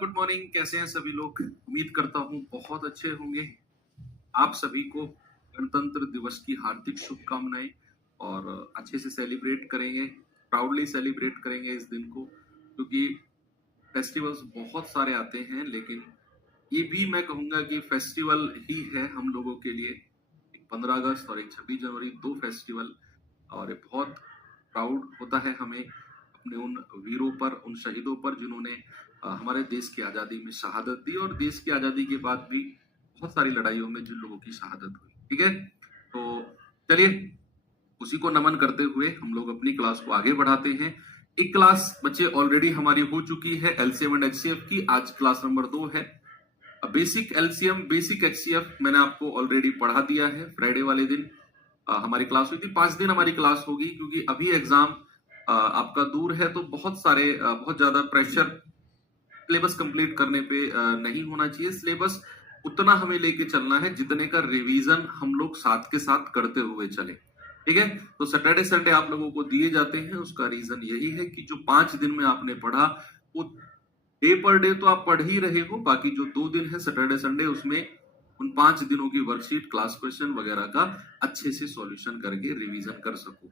Good morning. कैसे हैं सभी लोग? उम्मीद करता हूँ बहुत अच्छे होंगे। आप सभी को गणतंत्र दिवस की हार्दिक शुभकामनाएं और अच्छे से सेलिब्रेट करेंगे, प्राउडली सेलिब्रेट करेंगे इस दिन को, क्योंकि फेस्टिवल्स बहुत सारे आते हैं, लेकिन ये भी मैं कहूंगा कि फेस्टिवल ही है हम लोगों के लिए। एक 15 अगस्त और एक 26 जनवरी, दो फेस्टिवल, और ये बहुत प्राउड होता है हमें अपने उन वीरों पर, उन शहीदों पर जिन्होंने हमारे देश की आजादी में शहादत दी, और देश की आजादी के बाद भी बहुत सारी लड़ाइयों में जिन लोगों की शहादत हुई। ठीक है, तो चलिए उसी को नमन करते हुए हम लोग अपनी क्लास को आगे बढ़ाते हैं। एक क्लास बच्चे ऑलरेडी हमारी हो चुकी है एलसीएम एंड एचसीएफ की। आज क्लास नंबर 2 है बेसिक एलसीएम बेसिक एचसीएफ। मैंने आपको ऑलरेडी पढ़ा दिया है। फ्राइडे वाले दिन हमारी क्लास हुई थी। 5 दिन हमारी क्लास होगी, क्योंकि अभी एग्जाम आपका दूर है, तो बहुत ज्यादा प्रेशर सिलेबस कंप्लीट करने पे नहीं होना चाहिए। सिलेबस उतना हमें लेके चलना है जितने का रिवीजन हम लोग साथ के साथ करते हुए चले। ठीक है, तो सैटरडे संडे आप लोगों को दिए जाते हैं। उसका रीजन यही है कि जो 5 दिन में आपने पढ़ा वो डे पर डे तो आप पढ़ ही रहे हो, बाकी जो 2 दिन है सैटरडे संडे, उसमें उन 5 दिनों की वर्कशीट, क्लास क्वेश्चन वगैरह का अच्छे से सॉल्यूशन करके रिवीजन कर सको।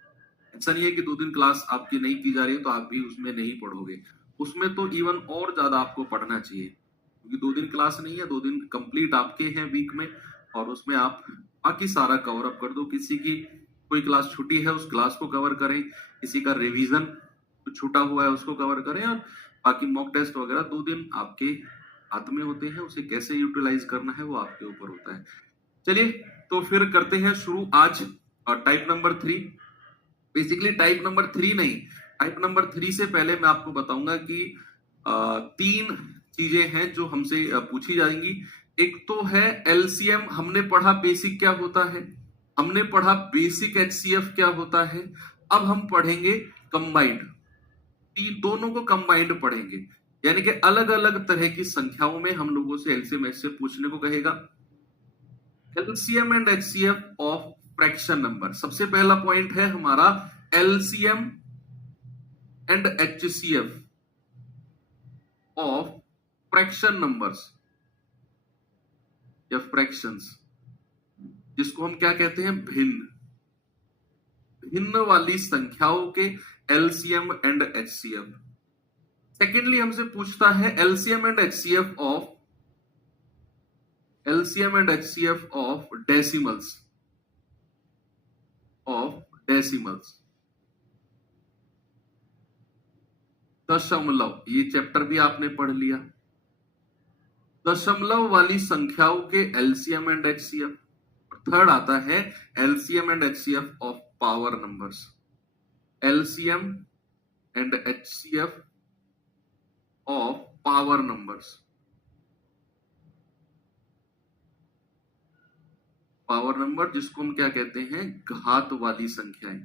ऐसा नहीं है कि 2 दिन क्लास आपकी नहीं की जा रही है तो आप भी उसमें नहीं पढ़ोगे। उसमें तो इवन और ज्यादा आपको पढ़ना चाहिए, क्योंकि 2 दिन क्लास नहीं है, 2 दिन कंप्लीट आपके हैं वीक में, और उसमें आप बाकी सारा कवर अप कर दो। किसी की कोई क्लास छुट्टी है उस क्लास को कवर करें, किसी का रिवीजन छूटा हुआ है उसको कवर करें, और बाकी मॉक टेस्ट वगैरह 2 दिन आपके हाथ में होते हैं। उसे कैसे यूटिलाइज करना है वो आपके ऊपर होता है। चलिए तो फिर करते हैं शुरू आज type number 3। Basically type number 3 नहीं, टाइप नंबर 3 से पहले मैं आपको बताऊंगा कि 3 चीजें हैं जो हमसे पूछी जाएंगी। एक तो है एलसीएम, हमने पढ़ा बेसिक क्या होता है, हमने पढ़ा बेसिक एचसीएफ क्या होता है। अब हम पढ़ेंगे कंबाइंड, दोनों को कंबाइंड पढ़ेंगे, यानी कि अलग अलग तरह की संख्याओं में हम लोगों से एलसीएम एचसीएफ पूछने को कहेगा। LCM and HCF of fraction number, सबसे पहला पॉइंट है हमारा LCM and HCF of fraction numbers या फ्रैक्शंस, जिसको हम क्या कहते हैं, भिन्न भिन्न वाली संख्याओं के एलसीएम एंड एचसीएफ। सेकेंडली हमसे पूछता है LCM and HCF of decimals, दशमलव, ये चैप्टर भी आपने पढ़ लिया। दशमलव वाली संख्याओं के एलसीएम एंड एचसीएफ। थर्ड आता है LCM and HCF of power numbers, LCM and HCF of power numbers. Power number जिसको हम क्या कहते हैं, घात वाली संख्याएं,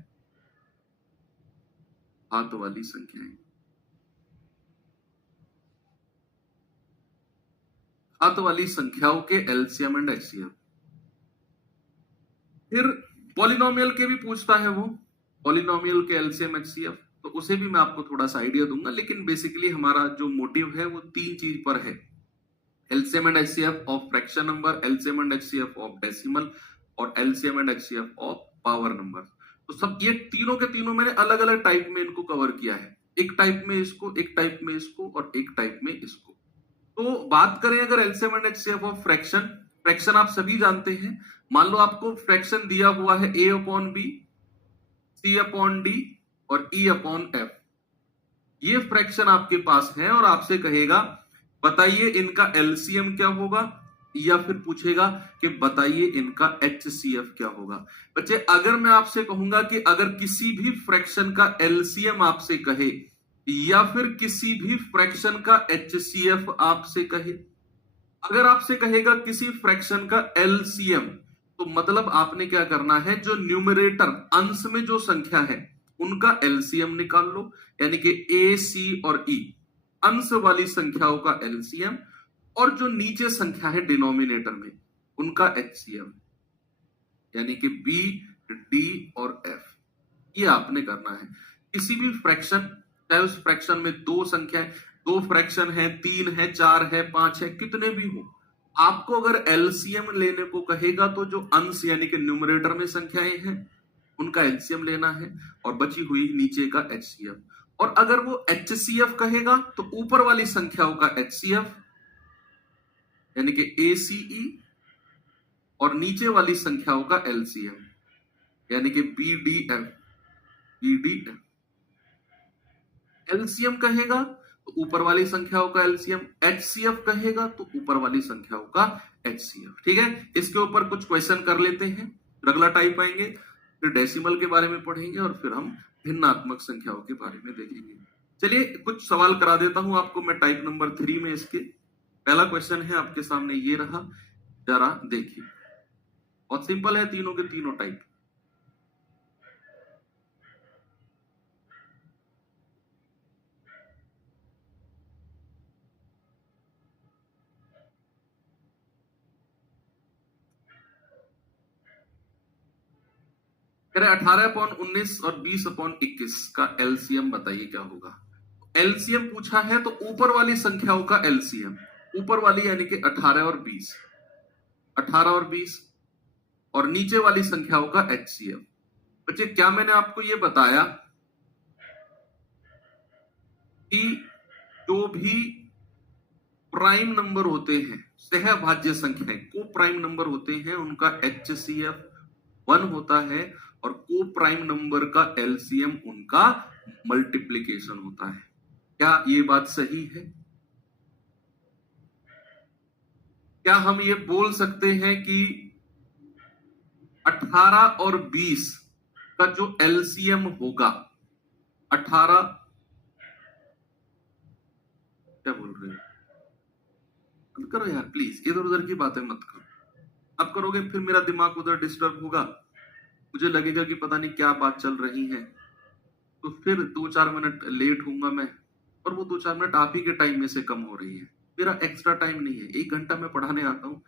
घात वाली संख्याएं, घात वाली संख्याओं के एलसीएम एंड एचसीएफ। फिर पॉलिनोमियल के भी पूछता है वो, पॉलिनोमियल के एलसीएम एचसीएफ, तो उसे भी मैं आपको थोड़ा सा आइडिया दूंगा। लेकिन बेसिकली हमारा जो मोटिव है वो 3 चीज पर है, LCM and HCF of fraction number, LCM and HCF of decimal, और LCM and HCF of power number. तो सब ये तीनों के तीनों मैंने अलग अलग टाइप में इनको कवर किया है, एक टाइप में इसको, एक टाइप में इसको, और एक टाइप में इसको। तो बात करें अगर LCM and HCF of fraction, fraction आप सभी जानते हैं। मान लो आपको फ्रैक्शन दिया हुआ है a upon B, c upon D और e अपॉन एफ। ये फ्रैक्शन आपके पास है और आपसे कहेगा बताइए इनका एलसीएम क्या होगा, या फिर पूछेगा कि बताइए इनका एचसीएफ क्या होगा। बच्चे अगर मैं आपसे कहूंगा कि अगर किसी भी फ्रैक्शन का एलसीएम आपसे कहे या फिर किसी भी फ्रैक्शन का एचसीएफ आपसे कहे, अगर आपसे कहेगा किसी फ्रैक्शन का एलसीएम, तो मतलब आपने क्या करना है, जो न्यूमरेटर अंश में जो संख्या है उनका एलसीएम निकाल लो, यानी कि ए, सी और ई अंश वाली संख्याओं का एलसीएम, और जो नीचे संख्या है डिनोमिनेटर में उनका एचसीएम, यानी कि बी, डी और एफ। ये आपने करना है। किसी भी फ्रैक्शन, चाहे उस फ्रैक्शन में 2 संख्याएं, दो फ्रैक्शन है, 3 है, 4 है, 5 है, कितने भी हो, आपको अगर एलसीएम लेने को कहेगा तो जो अंश यानी कि न्यूमरेटर में संख्याएं हैं उनका एलसीएम लेना है और बची हुई नीचे का एचसीएफ। और अगर वो एचसीएफ कहेगा तो ऊपर वाली संख्याओं का एचसीएफ यानी कि एसीई और नीचे वाली संख्याओं का एलसीएम यानी कि बीडीएफ। एलसीएम कहेगा तो ऊपर वाली संख्याओं का एलसीएम, एचसीएफ कहेगा तो ऊपर वाली संख्याओं का एचसीएफ। ठीक है, इसके ऊपर कुछ क्वेश्चन कर लेते हैं, फिर अगला टाइप आएंगे, फिर डेसिमल के बारे में पढ़ेंगे और फिर हम भिन्नात्मक संख्याओं के बारे में देखेंगे। चलिए कुछ सवाल करा देता हूं आपको मैं टाइप नंबर 3 में। इसके पहला क्वेश्चन है आपके सामने ये रहा, जरा देखिए, बहुत सिंपल है, तीनों के तीनों टाइप। कह रहे 18/19 और 20/21 का एलसीएम बताइए क्या होगा। एलसीएम पूछा है तो ऊपर वाली संख्याओं का एलसीएम, ऊपर वाली यानी कि 18 और 20, 18 और 20 और नीचे वाली संख्याओं का एचसीएफ। बच्चे क्या मैंने आपको यह बताया कि जो भी प्राइम नंबर होते हैं, सहभाज्य संख्याएं, को प्राइम नंबर होते हैं, उनका एचसीएफ 1 होता है और को प्राइम नंबर का एलसीएम उनका मल्टीप्लीकेशन होता है। क्या ये बात सही है? क्या हम ये बोल सकते हैं कि 18 और 20 का जो एलसीएम होगा, 18, क्या बोल रहे हो, मत करो यार प्लीज, इधर उधर की बातें मत करो। अब करोगे फिर मेरा दिमाग उधर डिस्टर्ब होगा, मुझे लगेगा कि पता नहीं क्या बात चल रही है, तो फिर 2-4 मिनट लेट होऊंगा मैं, और वो 2-4 मिनट आप ही के टाइम में से कम हो रही है। मेरा एक्स्ट्रा टाइम नहीं है, 1 घंटा मैं पढ़ाने आता हूँ,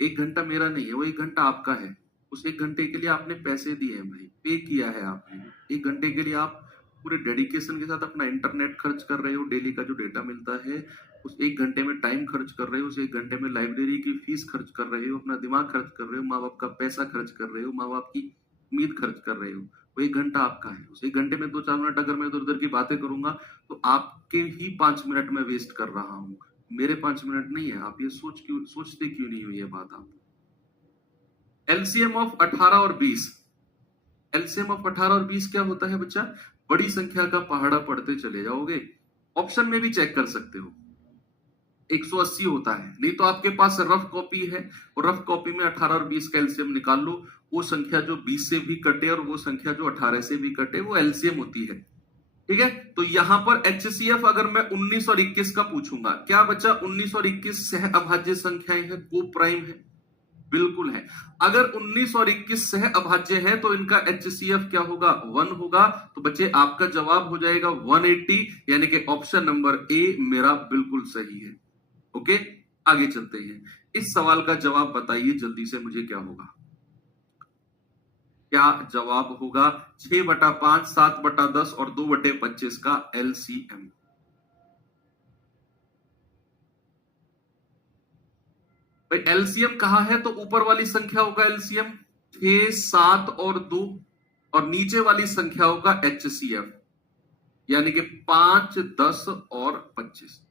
1 घंटा मेरा नहीं है, वो 1 घंटा आपका है। उस 1 घंटे के लिए आपने पैसे दिए हैं भाई, पे किया है आपने। 1 घंटे के लिए आप पूरे डेडिकेशन के साथ अपना इंटरनेट खर्च कर रहे हो, डेली का जो डेटा मिलता है उस 1 घंटे में टाइम खर्च कर रहे हो, उस 1 घंटे में लाइब्रेरी की फीस खर्च कर रहे हो, अपना दिमाग खर्च कर रहे हो, माँ बाप का पैसा खर्च कर रहे हो, माँ बाप की उम्मीद खर्च कर रहे हो। वो 1 घंटा आपका है, उस 1 घंटे में 2-4 मिनट अगर मैं इधर उधर की बातें करूंगा तो आपके ही 5 मिनट में वेस्ट कर रहा हूं, मेरे 5 मिनट नहीं है। आप ये सोचते क्यों नहीं हो ये बात आप? एलसीएम ऑफ 18 और 20, एलसीएम ऑफ 18 और 20 क्या होता है बच्चा? बड़ी संख्या का पहाड़ा पढ़ते चले जाओगे, ऑप्शन में भी चेक कर सकते हो, 180 होता है। नहीं तो आपके पास रफ कॉपी है, और रफ कॉपी में 18 और 20 का एलसीएम निकाल लो, वो संख्या जो 20 से भी कटे और वो संख्या जो 18 से भी कटे वो एलसीएम होती है। ठीक है, तो यहां पर एचसीएफ अगर मैं 19 और 21 का पूछूंगा, क्या बच्चा 19 और 21 सह अभाज्य संख्याएं हैं, को प्राइम है? बिल्कुल है। अगर 19 और 21 सह अभाज्य है तो इनका एचसीएफ क्या होगा? 1 होगा। तो बच्चे आपका जवाब हो जाएगा 180, यानी कि ऑप्शन नंबर ए मेरा बिल्कुल सही है। ओके, आगे चलते हैं। इस सवाल का जवाब बताइए जल्दी से मुझे, क्या होगा? क्या जवाब होगा? 6/5, 7/10 और 2/25 का एलसीएम। भाई एलसीएम कहा है तो ऊपर वाली संख्याओं का एलसीएम 6, 7 और 2 और नीचे वाली संख्याओं का एचसीएफ यानी कि 5, 10 और 25।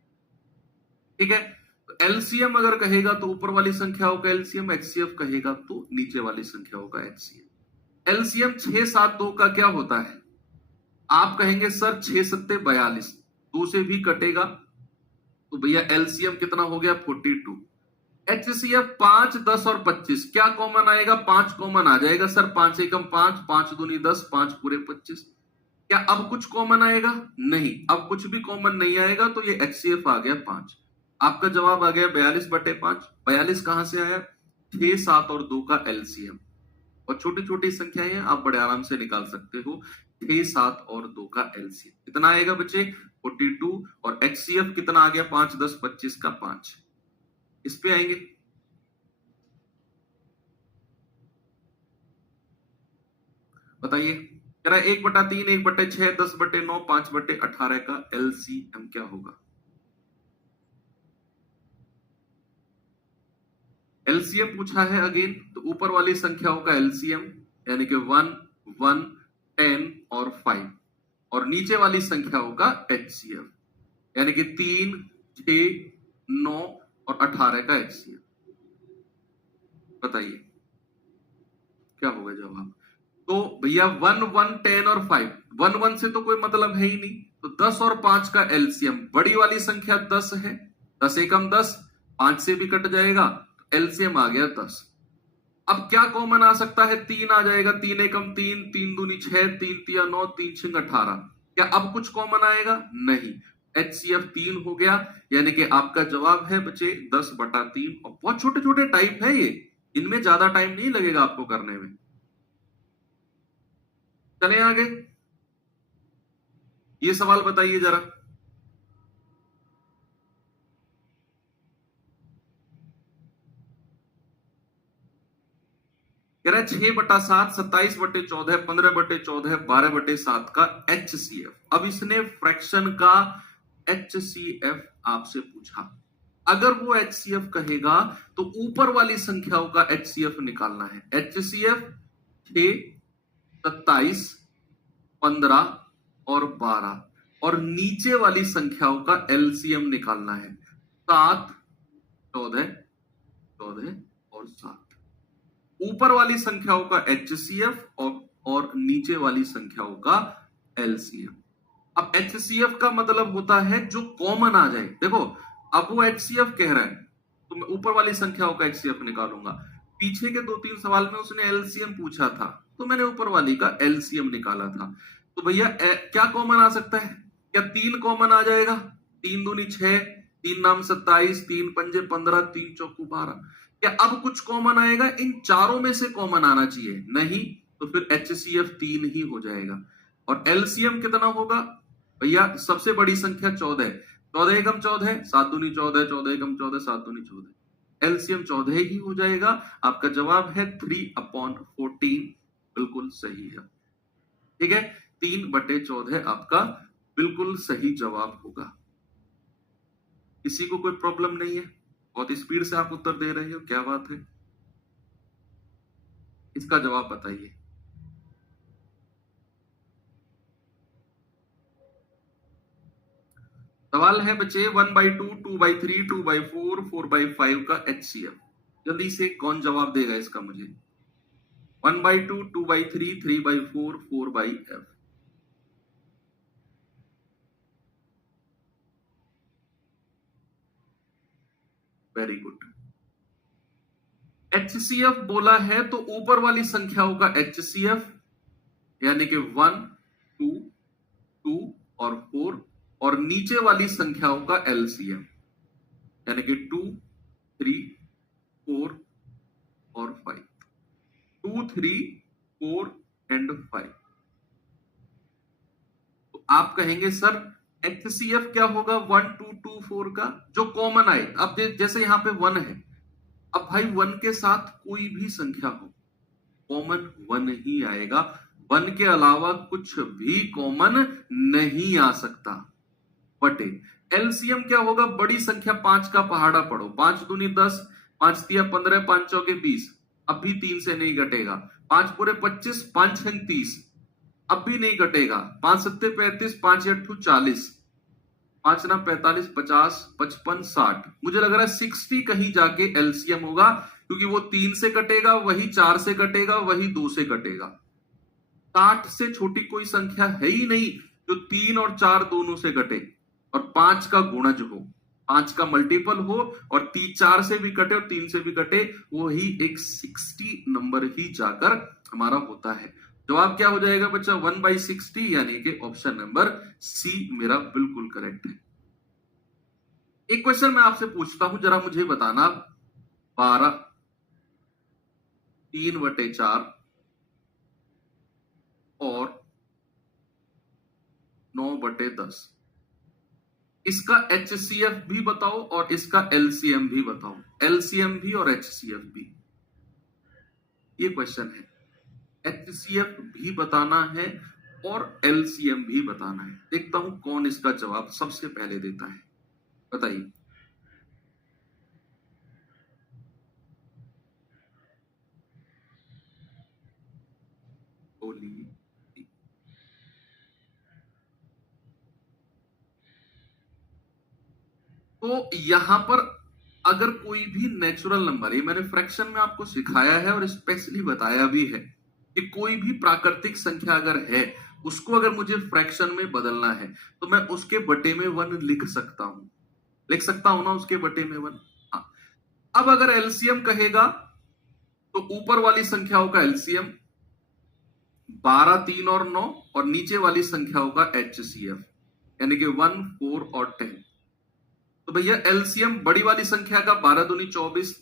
ठीक है, तो एलसीएम अगर कहेगा तो ऊपर वाली संख्याओं का एलसीएम, एचसीएफ कहेगा तो नीचे वाली संख्याओं का एचसीएफ। एलसीएम 6, 7, 2 का क्या होता है? आप कहेंगे सर 6 सत्ते 42, 2 से भी कटेगा, तो भैया एलसीएम कितना हो गया? 42। एचसीएफ 5, 10 और 25, क्या कॉमन आएगा? 5 कॉमन आ जाएगा सर, 5 एकम 5, 5 दूनी 10, 5 पूरे 25। क्या अब कुछ कॉमन आएगा? नहीं, अब कुछ भी कॉमन नहीं आएगा, तो ये एचसीएफ आ गया 5। आपका जवाब आ गया 42/5। 42 कहां से आया? 6, 7 और 2 का एलसीएम। और छोटी छोटी संख्याएं हैं, आप बड़े आराम से निकाल सकते हो। 6, 7 और 2 का एलसीएम कितना आएगा बच्चे? 42। और एचसीएफ कितना आ गया? 5, 10, 25 का 5। इस पे आएंगे, बताइए। कह रहा है 1/3, 1/6, 10/9, 5/18 का एलसीएम क्या होगा? एलसीएम पूछा है अगेन, तो ऊपर वाली संख्याओं का एलसीएम यानी कि 1, 1, 10 और 5, और नीचे वाली संख्याओं का एचसीएफ यानी कि 3, 6, 9 और 18 का एचसीएफ। बताइए क्या होगा जवाब। तो भैया 1, 1, 10 और 5, 1, 1 से तो कोई मतलब है ही नहीं, तो 10 और 5 का एलसीएम, बड़ी वाली संख्या 10 है, 10 एकम 10, 5 से भी कट जाएगा, एलसीएम आ गया 10। अब क्या कॉमन आ सकता है, 3 आ जाएगा, 3 एकम 3, 3 दूनी 6, 3 तिया 9, 3 छिंग 18। क्या अब कुछ कॉमन आएगा, नहीं, एचसीएफ 3 हो गया, यानी कि आपका जवाब है बच्चे 10/3। और बहुत छोटे छोटे टाइप है ये, इनमें ज्यादा टाइम नहीं लगेगा आपको करने में। चले आगे, ये सवाल बताइए जरा। कह रहा है 6/7, 27/14, 15/14, 12/7 का एचसीएफ। अब इसने फ्रैक्शन का एचसीएफ आपसे पूछा। अगर वो एचसीएफ कहेगा तो ऊपर वाली संख्याओं का एचसीएफ निकालना है। एचसीएफ 6, 27, 15 और 12, और नीचे वाली संख्याओं का एलसीएम निकालना है। 7, 14, 14 और 7। ऊपर वाली संख्याओं का एचसीएफ और नीचे वाली संख्याओं का एलसीएम। अब एचसीएफ का मतलब होता है जो कॉमन आ जाए। देखो अब वो एचसीएफ कह रहा है तो मैं ऊपर वाली संख्याओं का एचसीएफ निकालूंगा। पीछे के 2-3 सवाल में उसने एलसीएम पूछा था तो मैंने ऊपर वाली का एलसीएम निकाला था। तो भैया क्या कॉमन आ सकता है, क्या 3 कॉमन आ जाएगा, 3 दूनी 6, 3 नाम 27, 3 पंजे 15, 3 चौकू 12। क्या अब कुछ कॉमन आएगा, इन चारों में से कॉमन आना चाहिए, नहीं, तो फिर एचसीएफ 3 ही हो जाएगा। और एलसीएम कितना होगा भैया, सबसे बड़ी संख्या 14, 14 एकम 14, 7 दूनी 14, 14 एकम 14, 7 दूनी 14, एलसीएम 14 ही हो जाएगा। आपका जवाब है 3/14, बिल्कुल सही है। ठीक है, 3/14 आपका बिल्कुल सही जवाब होगा। किसी को कोई प्रॉब्लम नहीं है, बहुत स्पीड से आप उत्तर दे रहे हो, क्या बात है। इसका जवाब बताइए। सवाल है बच्चे 1/2, 2/3, 2/4, 4/5 का एचसीएफ। जल्दी से कौन जवाब देगा इसका मुझे। 1/2, 2/3, 3/4, 4/f। Very good. एचसीएफ बोला है तो ऊपर वाली संख्याओं का एचसीएफ यानी कि 1, 2, 2 और 4, और नीचे वाली संख्याओं का एलसीएम यानी कि 2, 3, 4 और 5, 2, 3, 4 एंड 5। तो आप कहेंगे सर एचसीएफ क्या होगा 1, 2, 2, 4 का, जो कॉमन आए। अब जैसे यहां पे 1 है, अब भाई 1 के साथ कोई भी संख्या हो कॉमन 1 ही आएगा, 1 के अलावा कुछ भी कॉमन नहीं आ सकता। बटे एलसीएम क्या होगा, बड़ी संख्या 5 का पहाड़ा पढ़ो, 5 दूनी 10, 5 तिया 15, 5 चौके 20, अब भी 3 से नहीं घटेगा, 5 पूरे 25, 5 छंग 30, अब भी नहीं घटेगा, 5 सत्ते 35, 5 अट्ठू 40, 5 ना 45, 50, 55, 60। मुझे लग रहा है 60 कहीं जाके एलसीएम होगा, क्योंकि वो 3 से कटेगा, वही 4 से कटेगा, वही 2 से कटेगा। 60 से छोटी कोई संख्या है ही नहीं जो 3 और 4 दोनों से कटे और 5 का गुणज हो, 5 का मल्टीपल हो और 4 से भी कटे और 3 से भी कटे, वो ही एक 60 नंबर ही जाकर हमारा होता है। जवाब क्या हो जाएगा बच्चा, 1/60, यानी कि ऑप्शन नंबर सी मेरा बिल्कुल करेक्ट है। एक क्वेश्चन मैं आपसे पूछता हूं, जरा मुझे बताना, 12, 3/4 और 9/10, इसका एचसीएफ भी बताओ और इसका एलसीएम भी बताओ, एलसीएम भी और एचसीएफ भी। ये क्वेश्चन है, एचसीएफ भी बताना है और एलसीएम भी बताना है। देखता हूं कौन इसका जवाब सबसे पहले देता है, बताइए। तो यहां पर अगर कोई भी नेचुरल नंबर, ये मैंने फ्रैक्शन में आपको सिखाया है और स्पेशली बताया भी है कि कोई भी प्राकृतिक संख्या अगर है उसको अगर मुझे फ्रैक्शन में बदलना है तो मैं उसके बटे में 1 लिख सकता हूं ना, उसके बटे में 1। हाँ, अब अगर एलसीएम कहेगा तो ऊपर वाली संख्याओं का एलसीएम 12, 3 और 9, और नीचे वाली संख्याओं का एचसीएफ यानी कि 1, 4 और 10। तो भैया एलसीएम बड़ी वाली संख्या का 12 दूनी 24,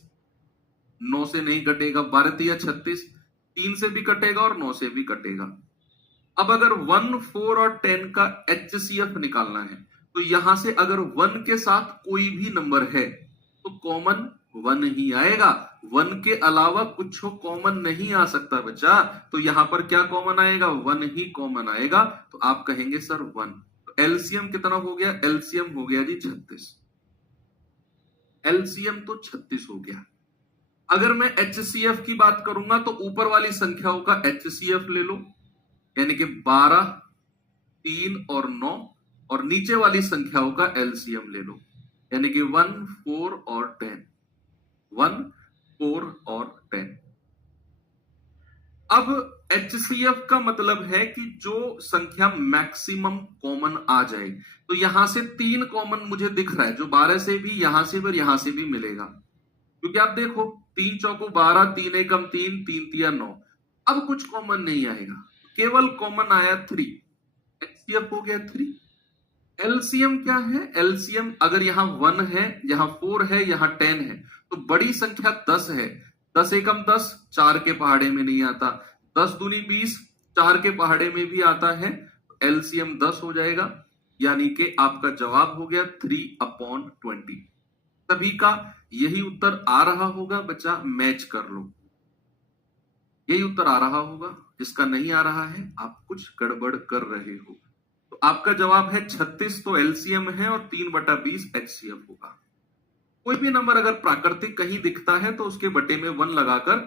9 से नहीं कटेगा, 12 तिया 36, 3 से भी कटेगा और 9 से भी कटेगा। अब अगर 1, 4 और 10 का एचसीएफ निकालना है तो यहां से अगर 1 के साथ कोई भी नंबर है तो कॉमन 1 ही आएगा, 1 के अलावा कुछ कॉमन नहीं आ सकता बच्चा। तो यहां पर क्या कॉमन आएगा? 1 ही कॉमन आएगा। तो आप कहेंगे सर 1। तो एलसीएम कितना हो गया? एलसीएम हो गया जी 36। एलसीएम तो 36 हो गया। अगर मैं एचसीएफ की बात करूंगा तो ऊपर वाली संख्याओं का एचसीएफ ले लो यानी कि 12, 3 और 9, और नीचे वाली संख्याओं का एलसीएम ले लो यानी कि 1, 4 और 10, 1, 4 और 10। अब एचसीएफ का मतलब है कि जो संख्या मैक्सिमम कॉमन आ जाए। तो यहां से 3 कॉमन मुझे दिख रहा है, जो 12 से भी, यहां से भी और यहां से भी मिलेगा, क्योंकि आप देखो 3 चौको 12, 3 एकम 3, 3 तिया 9। अब कुछ कॉमन नहीं आएगा, केवल कॉमन आया 3। एचसीएफ हो गया 3। एलसीएम क्या है? एलसीएम अगर यहां 1 है, यहां 4 है, यहां 10 है, तो बड़ी संख्या 10 है। 10 एकम 10, 4 के पहाड़े में नहीं आता। 10 दूनी 20, 4 के पहाड़े में भी आता है। एलसीएम 10 हो जाएगा, यानी कि आपका जवाब हो गया 3/20। सभी का यही उत्तर आ रहा होगा बच्चा, मैच कर लो। यही उत्तर आ रहा होगा, जिसका नहीं आ रहा है आप कुछ गड़बड़ कर रहे हो। तो आपका जवाब है 36, तो एलसीएम है, और 3/20 एचसीएफ होगा। कोई भी नंबर अगर प्राकृतिक कहीं दिखता है तो उसके बटे में 1 लगाकर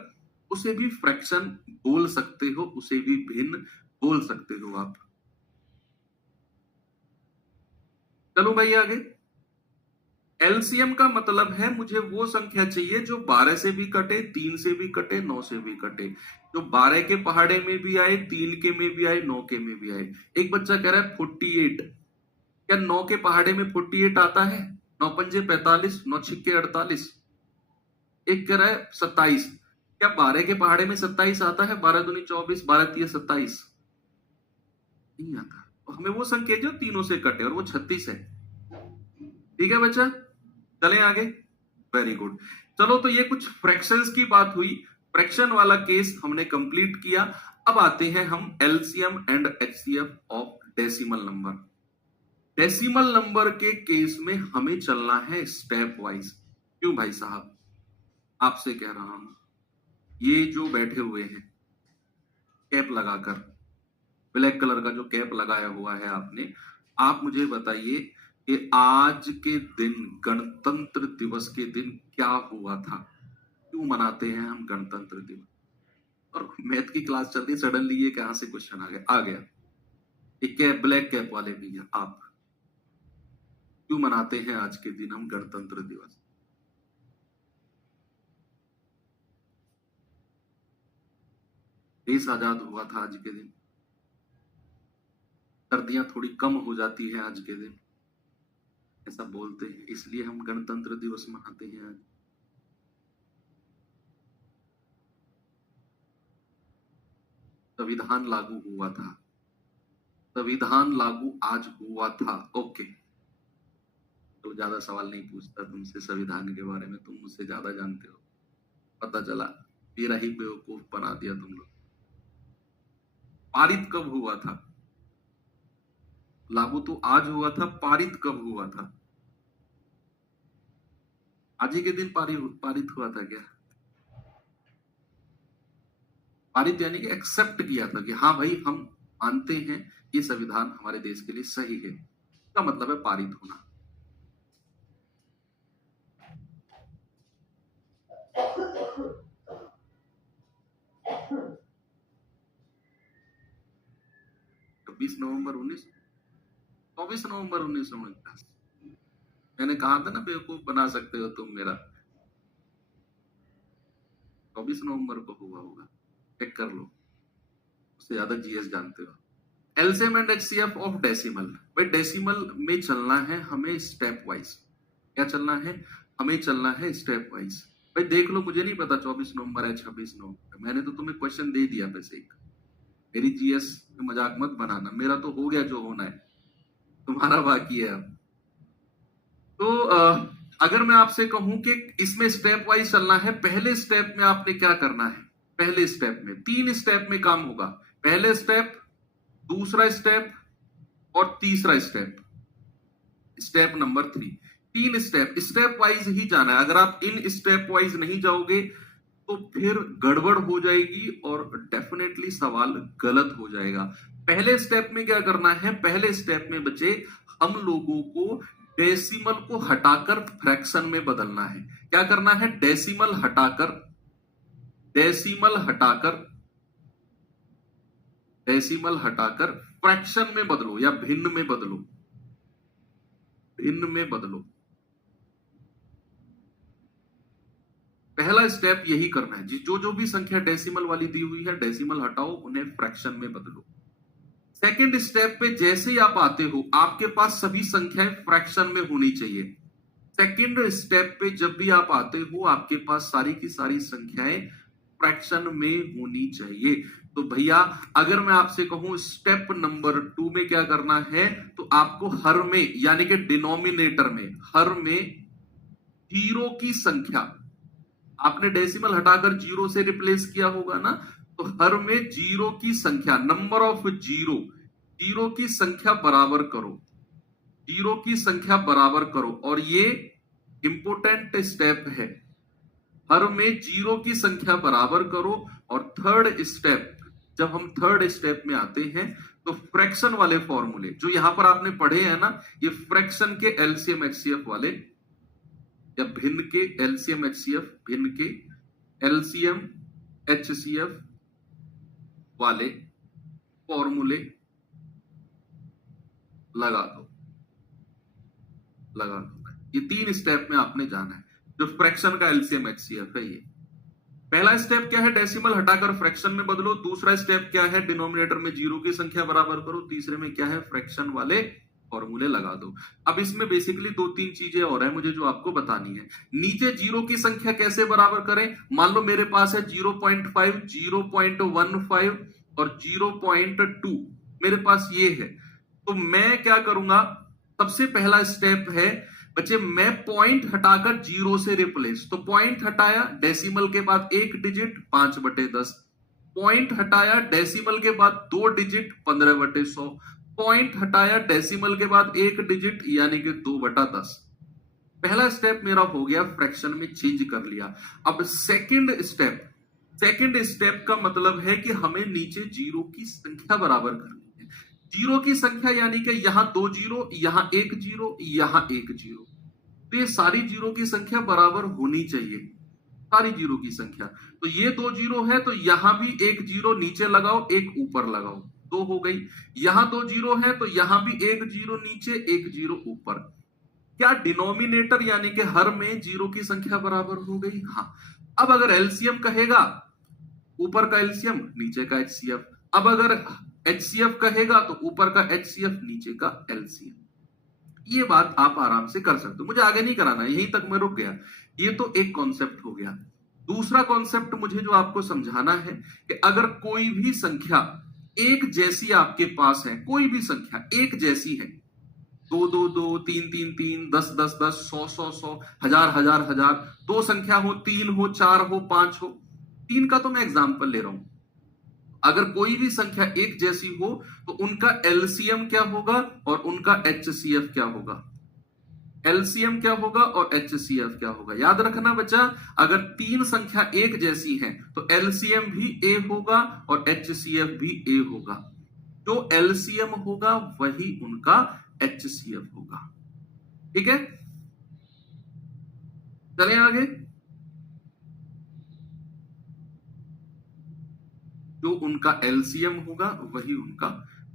उसे भी फ्रैक्शन बोल सकते हो, उसे भी भिन्न बोल सकते हो आप। चलो भाई आगे। एलसीएम का मतलब है मुझे वो संख्या चाहिए जो 12 से भी कटे, 3 से भी कटे, 9 से भी कटे, जो 12 के पहाड़े में भी आए, 3 के में भी आए, 9 के में भी आए। एक बच्चा कह रहा है 48, क्या 9 के पहाड़े में 48 आता है? 9 पंजे 45, 9 छिक्के 48। एक कह रहा है 27, क्या 12 के पहाड़े में 27 आता है? 12 दूनी 24, 12 तिया 27 नहीं आता। तो हमें वो संख्या जो तीनों से कटे, और वो 36 है। ठीक है बच्चा, चलें आगे। Very good. चलो, तो ये कुछ फ्रैक्शंस की बात हुई, फ्रैक्शन वाला केस हमने कंप्लीट किया। अब आते हैं हम LCM and HCF of decimal number. Decimal number के केस में हमें चलना है स्टेप वाइज। क्यों भाई साहब? आपसे कह रहा हूं, ये जो बैठे हुए हैं कैप लगाकर, ब्लैक कलर का जो कैप लगाया हुआ है आपने, आप मुझे बताइए कि आज के दिन, गणतंत्र दिवस के दिन क्या हुआ था? क्यों मनाते हैं हम गणतंत्र दिवस? और मैथ की क्लास चल रही, सडनली ये कहां से क्वेश्चन आ गया। एक कैप, ब्लैक कैप वाले भैया, आप क्यों मनाते हैं आज के दिन हम गणतंत्र दिवस? देश आजाद हुआ था आज के दिन, सर्दियां थोड़ी कम हो जाती है आज के दिन, ऐसा बोलते हैं, इसलिए हम गणतंत्र दिवस मनाते हैं आज। संविधान लागू हुआ था, संविधान लागू आज हुआ था। ओके, तो ज्यादा सवाल नहीं पूछता तुमसे संविधान के बारे में, तुम मुझसे ज्यादा जानते हो, पता चला, मेरा ही बेवकूफ बना दिया तुम लोग। पारित कब हुआ था? लागू तो आज हुआ था, पारित कब हुआ था? आज ही के दिन पारित हुआ था क्या? पारित यानी कि एक्सेप्ट किया था कि हाँ भाई, हम मानते हैं ये संविधान हमारे देश के लिए सही है, इसका मतलब है पारित होना। छब्बीस नवंबर 24 नवंबर 1949। मैंने कहा था ना बेवकूफ बना सकते हो तुम मेरा। 24 नवंबर को हुआ होगा, चेक कर लो, उससे ज्यादा जीएस जानते हो। LCM and HCF of decimal. भाई डेसिमल में चलना है हमें स्टेप वाइज। क्या चलना है? हमें चलना है स्टेप वाइज। भाई देख लो, मुझे नहीं पता 24 नवंबर है 26 नवंबर, मैंने तो तुम्हें क्वेश्चन दे दिया बस एक। मेरी जीएस में मजाक मत बनाना, मेरा तो हो गया जो होना है, तुम्हारा बाकी है अब। तो अगर मैं आपसे कहूं कि इसमें स्टेप वाइज चलना है, पहले स्टेप में आपने क्या करना है? पहले स्टेप में 3 स्टेप में काम होगा। पहले स्टेप, दूसरा स्टेप और तीसरा step, step number 3। 3 step, step wise ही जाना है। अगर आप इन स्टेप वाइज नहीं जाओगे तो फिर गड़बड़ हो जाएगी और डेफिनेटली सवाल गलत हो जाएगा। पहले स्टेप में क्या करना है? पहले स्टेप में बच्चे हम लोगों को डेसिमल को हटाकर फ्रैक्शन में बदलना है। क्या करना है? डेसिमल हटाकर, डेसिमल हटाकर, डेसिमल हटाकर फ्रैक्शन में बदलो या भिन्न में बदलो, भिन्न में बदलो। पहला स्टेप यही करना है। जो भी संख्या डेसिमल वाली दी हुई है, डेसिमल हटाओ, उन्हें फ्रैक्शन में बदलो। सेकेंड स्टेप पे जैसे ही आप आते हो, आपके पास सभी संख्याएं फ्रैक्शन में होनी चाहिए। सेकेंड स्टेप पे जब भी आप आते हो, आपके पास सारी की सारी संख्याएं फ्रैक्शन में होनी चाहिए। तो भैया अगर मैं आपसे कहूं स्टेप नंबर 2 में क्या करना है, तो आपको हर में यानी कि डिनोमिनेटर में, हर में जीरो की संख्या, आपने डेसिमल हटाकर जीरो से रिप्लेस किया होगा ना, तो हर में जीरो की संख्या, नंबर ऑफ जीरो, जीरो की संख्या बराबर करो, जीरो की संख्या बराबर करो। और ये इंपोर्टेंट स्टेप है, हर में जीरो की संख्या बराबर करो। और थर्ड स्टेप, जब हम थर्ड स्टेप में आते हैं तो फ्रैक्शन वाले फॉर्मूले जो यहां पर आपने पढ़े हैं ना, ये फ्रैक्शन के एलसीएम एचसीएफ वाले या भिन्न के एलसीएम एचसीएफ, भिन्न के एलसीएम एचसीएफ वाले फॉर्मूले लगा दो, लगा दो। ये 3 स्टेप में आपने जाना है। जो फ्रैक्शन का एलसीएम एचसीएफ है, ये पहला स्टेप क्या है? डेसिमल हटाकर फ्रैक्शन में बदलो। दूसरा स्टेप क्या है? डिनोमिनेटर में जीरो की संख्या बराबर करो। तीसरे में क्या है? फ्रैक्शन वाले फॉर्मूले लगा दो। अब इसमें बेसिकली 2-3 चीजें और है मुझे जो आपको बतानी है। नीचे जीरो की संख्या कैसे बराबर करें? मान लो मेरे पास है 0.5, 0.15 और 0.2, मेरे पास ये है। तो मैं क्या करूंगा? सबसे पहला स्टेप है बच्चे, मैं पॉइंट हटाकर जीरो से रिप्लेस। तो पॉइंट हटाया, डेसिमल के बाद एक डिजिट 5/10, पॉइंट हटाया, डेसिमल के बाद 2 डिजिट 15/100, पॉइंट हटाया, डेसिमल के बाद एक डिजिट यानी कि 2/10। पहला स्टेप मेरा हो गया, फ्रैक्शन में चेंज कर लिया। अब सेकंड स्टेप, सेकंड स्टेप का मतलब है कि हमें नीचे जीरो की संख्या बराबर करनी है। जीरो की संख्या यानी कि यहां 2 जीरो, यहां 1 जीरो, यहां 1 जीरो, तो ये सारी जीरो की संख्या बराबर होनी चाहिए, सारी जीरो की संख्या। तो ये 2 जीरो है तो यहां भी 1 जीरो नीचे लगाओ, 1 ऊपर लगाओ, 2 हो गई। यहां 2 जीरो है तो यहां भी 1 जीरो नीचे, 1 जीरो ऊपर। क्या डिनोमिनेटर यानी कि हर में जीरो की संख्या बराबर हो गई? हाँ। अब अगर एलसीएम कहेगा, ऊपर का एलसीएम नीचे का एचसीएफ। अब अगर एचसीएफ कहेगा तो ऊपर का एचसीएफ नीचे का एलसीएम। ये बात आप आराम से कर सकते हो, मुझे आगे नहीं कराना, यहीं तक मैं रुक गया। ये तो एक कॉन्सेप्ट हो गया। दूसरा कॉन्सेप्ट मुझे जो आपको समझाना है कि अगर कोई भी संख्या एक जैसी आपके पास है, कोई भी संख्या एक जैसी है, 2-2-2, 3-3-3, 10-10-10, 100-100-100, 1000-1000-1000, 2 संख्या हो, 3 हो, 4 हो, 5 हो, 3 का तो मैं एग्जाम्पल ले रहा हूं। अगर कोई भी संख्या एक जैसी हो तो उनका एलसीएम क्या होगा और उनका एचसीएफ क्या होगा? एलसीएम क्या होगा और एचसीएफ क्या होगा? याद रखना बच्चा, अगर 3 संख्या एक जैसी हैं तो एलसीएम भी ए होगा और एचसीएफ भी ए होगा। जो एलसीएम होगा वही उनका एचसीएफ होगा। ठीक है, चलें आगे। जो उनका एलसीएम होगा वही उनका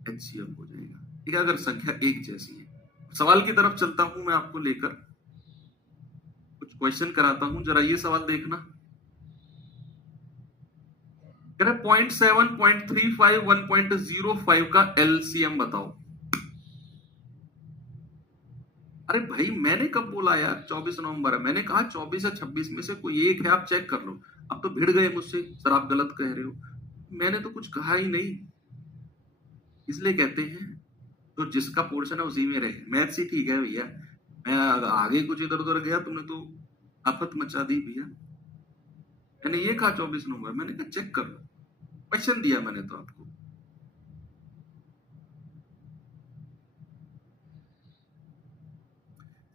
एचसीएफ हो जाएगा। ठीक है, अगर संख्या एक जैसी है। सवाल की तरफ चलता हूं मैं आपको लेकर। क्वेश्चन कराता हूं, जरा ये सवाल देखना। कह रहे 0.7, 0.35, 1.05 का एलसीएम बताओ। अरे भाई मैंने कब बोला यार 24 नवंबर है? मैंने कहा 24 या 26 में से कोई एक है, आप चेक कर लो। अब तो भिड़ गए मुझसे, सर आप गलत कह रहे हो। मैंने तो कुछ कहा ही नहीं। इसलिए कहते हैं तो जिसका पोर्शन है उसी में रहे। मैथ्स ही ठीक है भैया, मैं आगे कुछ इधर उधर गया तुमने तो आफत मचा दी भैया। मैंने ये कहा 24 नवंबर, मैंने कहा चेक कर लो, क्वेश्चन दिया मैंने तो आपको।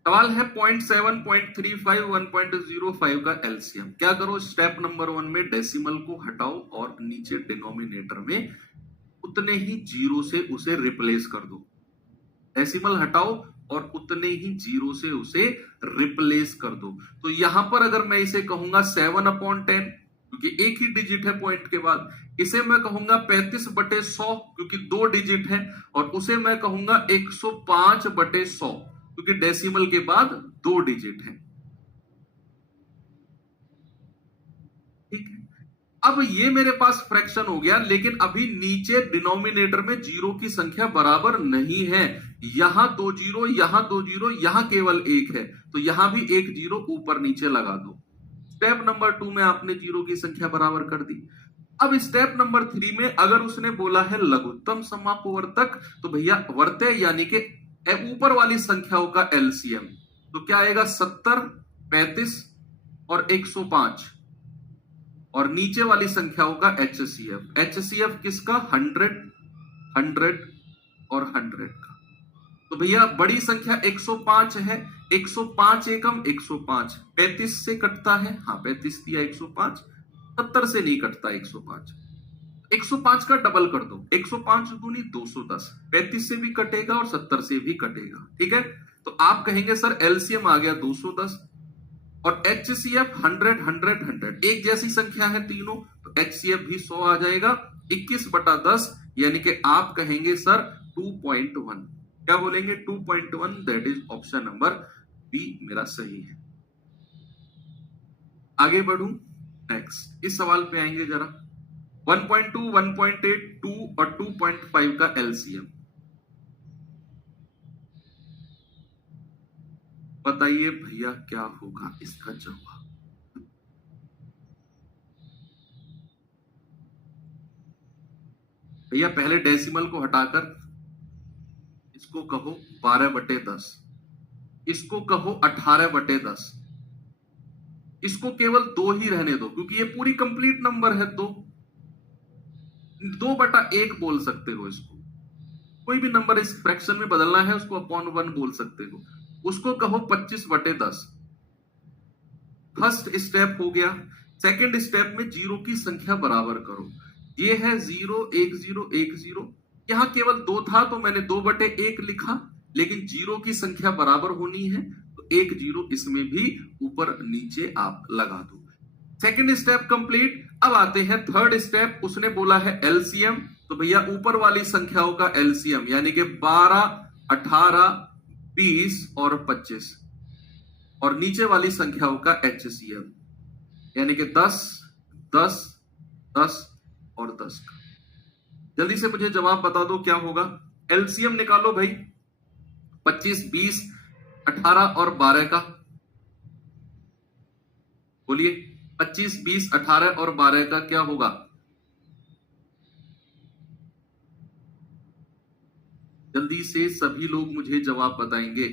सवाल है 0.7, 0.35, 1.05 का एलसीएम। क्या करो, स्टेप नंबर 1 में डेसिमल को हटाओ और नीचे डिनोमिनेटर में उतने ही जीरो से उसे रिप्लेस कर दो। डेसिमल हटाओ और उतने ही जीरो से उसे रिप्लेस कर दो। तो यहां पर अगर मैं इसे कहूंगा 7/10, क्योंकि एक ही डिजिट है पॉइंट के बाद, इसे मैं कहूंगा 35/100 क्योंकि 2 डिजिट है, और उसे मैं कहूंगा 105/100 क्योंकि डेसिमल के बाद 2 डिजिट है। ठीक है, अब ये मेरे पास फ्रैक्शन हो गया, लेकिन अभी नीचे डिनोमिनेटर में जीरो की संख्या बराबर नहीं है। यहां 2 जीरो, यहां 2 जीरो, यहां केवल 1 है, तो यहां भी 1 जीरो ऊपर नीचे लगा दो। स्टेप नंबर 2 में आपने जीरो की संख्या बराबर कर दी। अब स्टेप नंबर 3 में अगर उसने बोला है लघुत्तम समापवर्तक, तो भैया वर्त्य यानी कि ऊपर वाली संख्याओं का एलसीएम, तो क्या आएगा 70, 35 और 105, और नीचे वाली संख्याओं का एचसीएफ। एचसीएफ किसका? 100, 100 और 100 का। तो भैया बड़ी संख्या 105 है, 105 एकम 105, 35 से कटता है, हाँ 35 दिया 105, 70 से नहीं कटता 105, 105 का डबल कर दो, 105 दूनी 210, 35 से भी कटेगा और 70 से भी कटेगा। ठीक है, तो आप कहेंगे सर एलसीएम आ गया 210 और एचसीएफ 100, 100, 100, एक जैसी संख्या है तीनों, तो एचसीएफ भी 100 आ जाएगा। 21/10 यानी कि आप कहेंगे सर 2.1। क्या बोलेंगे? 2.1, that is option number B मेरा सही है। आगे बढ़ू, नेक्स्ट इस सवाल पे आएंगे जरा। 1.2, 1.8, 2 और 2.5 का एलसीएम बताइए भैया क्या होगा इसका जवाब? भैया पहले डेसिमल को हटाकर इसको कहो 12/10, इसको कहो 18/10, इसको केवल 2 ही रहने दो क्योंकि ये पूरी कंप्लीट नंबर है। 2/1 बोल सकते हो इसको, कोई भी नंबर इस फ्रैक्शन में बदलना है उसको अपॉन 1 बोल सकते हो। उसको कहो 25/10। फर्स्ट स्टेप हो गया। सेकंड स्टेप में जीरो की संख्या बराबर करो। ये है 0, 1, 0, 1, 0, यहां केवल 2 था तो मैंने 2/1 लिखा, लेकिन जीरो की संख्या बराबर होनी है तो 1 जीरो इसमें भी ऊपर नीचे आप लगा दो। Second step complete. अब आते हैं थर्ड स्टेप। उसने बोला है एलसीएम, तो भैया ऊपर वाली संख्याओं का एलसीएम यानी कि 12, 18, 20 और 25, और नीचे वाली संख्याओं का एचसीएम यानी कि 10, 10, 10 और 10 का। जल्दी से मुझे जवाब बता दो क्या होगा। एलसीएम निकालो भाई, 25, 20, 18 और 12 का। बोलिए 25, 20, 18 और 12 का क्या होगा? जल्दी से सभी लोग मुझे जवाब बताएंगे।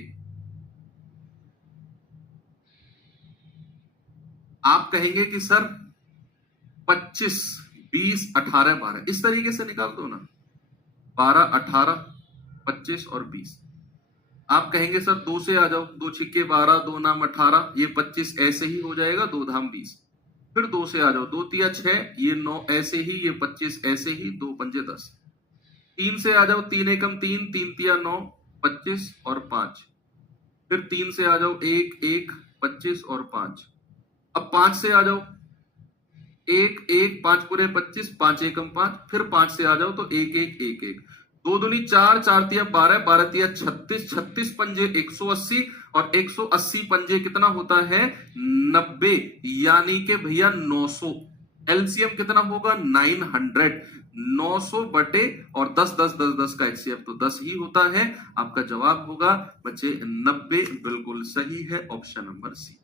आप कहेंगे कि सर 25, 20, 18, 12 इस तरीके से निकाल दो ना, 12, 18, 25 और 20। आप कहेंगे सर 2 से आ जाओ, 2 छिक्के 12, 2 नाम 18, ये 25 ऐसे ही हो जाएगा, 2 धाम 20। फिर 2 से आ जाओ, 2 तिया 6, ये 9 ऐसे ही, ये 25 ऐसे ही, 2 पंजे 10। 3 से आ जाओ, 3 एकम 3, 3 तिया 9, 25 और 5। फिर 3 से आ जाओ, 1, 1, 25 और 5। अब 5 से आ जाओ, 1, 1, 5 पूरे 25, 5 एकम 5। फिर 5 से आ जाओ तो 1, 1, 1, 1, 2 दूनी 4, 4 तिया 12, 12 तिया 36, 36 पंजे 180 और 180 पंजे कितना होता है 90, यानी कि भैया 900। एलसीएम कितना होगा 900। 900 बटे और 10 10 10 10 का एचसीएफ तो 10 ही होता है। आपका जवाब होगा बच्चे 90, बिल्कुल सही है ऑप्शन नंबर सी।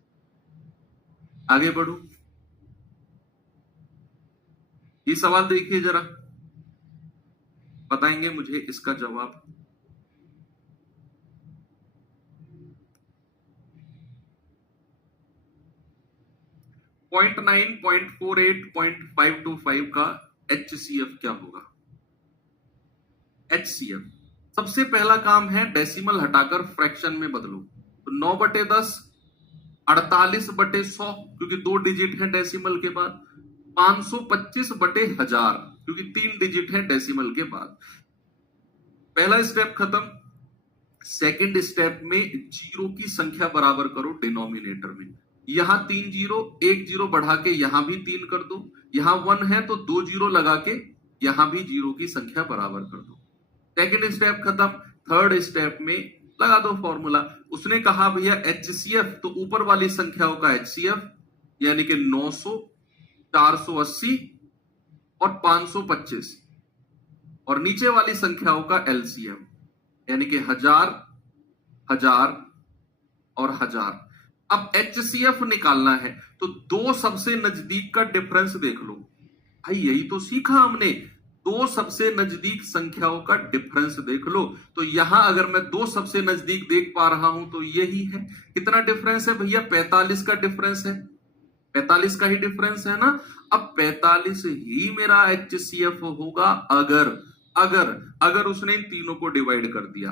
आगे बढ़ो, ये सवाल देखिए जरा, बताएंगे मुझे इसका जवाब। 0.9, 0.48, 0.525 का HCF क्या होगा। HCF सबसे पहला काम है डेसिमल हटाकर फ्रैक्शन में बदलो, तो 9/10 48/100 क्योंकि 2 डिजिट है डेसिमल के बाद, 525/1000 क्योंकि 3 डिजिट है डेसिमल के बाद। पहला स्टेप खत्म। सेकंड स्टेप में जीरो की संख्या बराबर करो डिनोमिनेटर में। यहां 3 जीरो, 1 जीरो बढ़ा के यहां भी 3 कर दो, यहां 1 है तो 2 जीरो लगा के यहां भी जीरो की संख्या बराबर कर दो। सेकंड स्टेप खत्म। थर्ड स्टेप में लगा दो फॉर्मूला। उसने कहा भैया एचसीएफ, तो ऊपर वाली संख्याओं का एचसीएफ यानी कि 900, 480 और 525, और नीचे वाली संख्याओं का एलसीएम यानी कि 1000, 1000 और 1000। अब एचसीएफ निकालना है तो दो सबसे नजदीक का डिफरेंस देख लो। भाई यही तो सीखा हमने, दो सबसे नजदीक संख्याओं का डिफरेंस देख लो। तो यहां अगर मैं दो सबसे नजदीक देख पा रहा हूं तो यही है। कितना डिफरेंस है भैया 45 का डिफरेंस है, 45 का ही डिफरेंस है ना। अब 45 ही मेरा एचसीएफ होगा अगर अगर अगर उसने इन तीनों को डिवाइड कर दिया।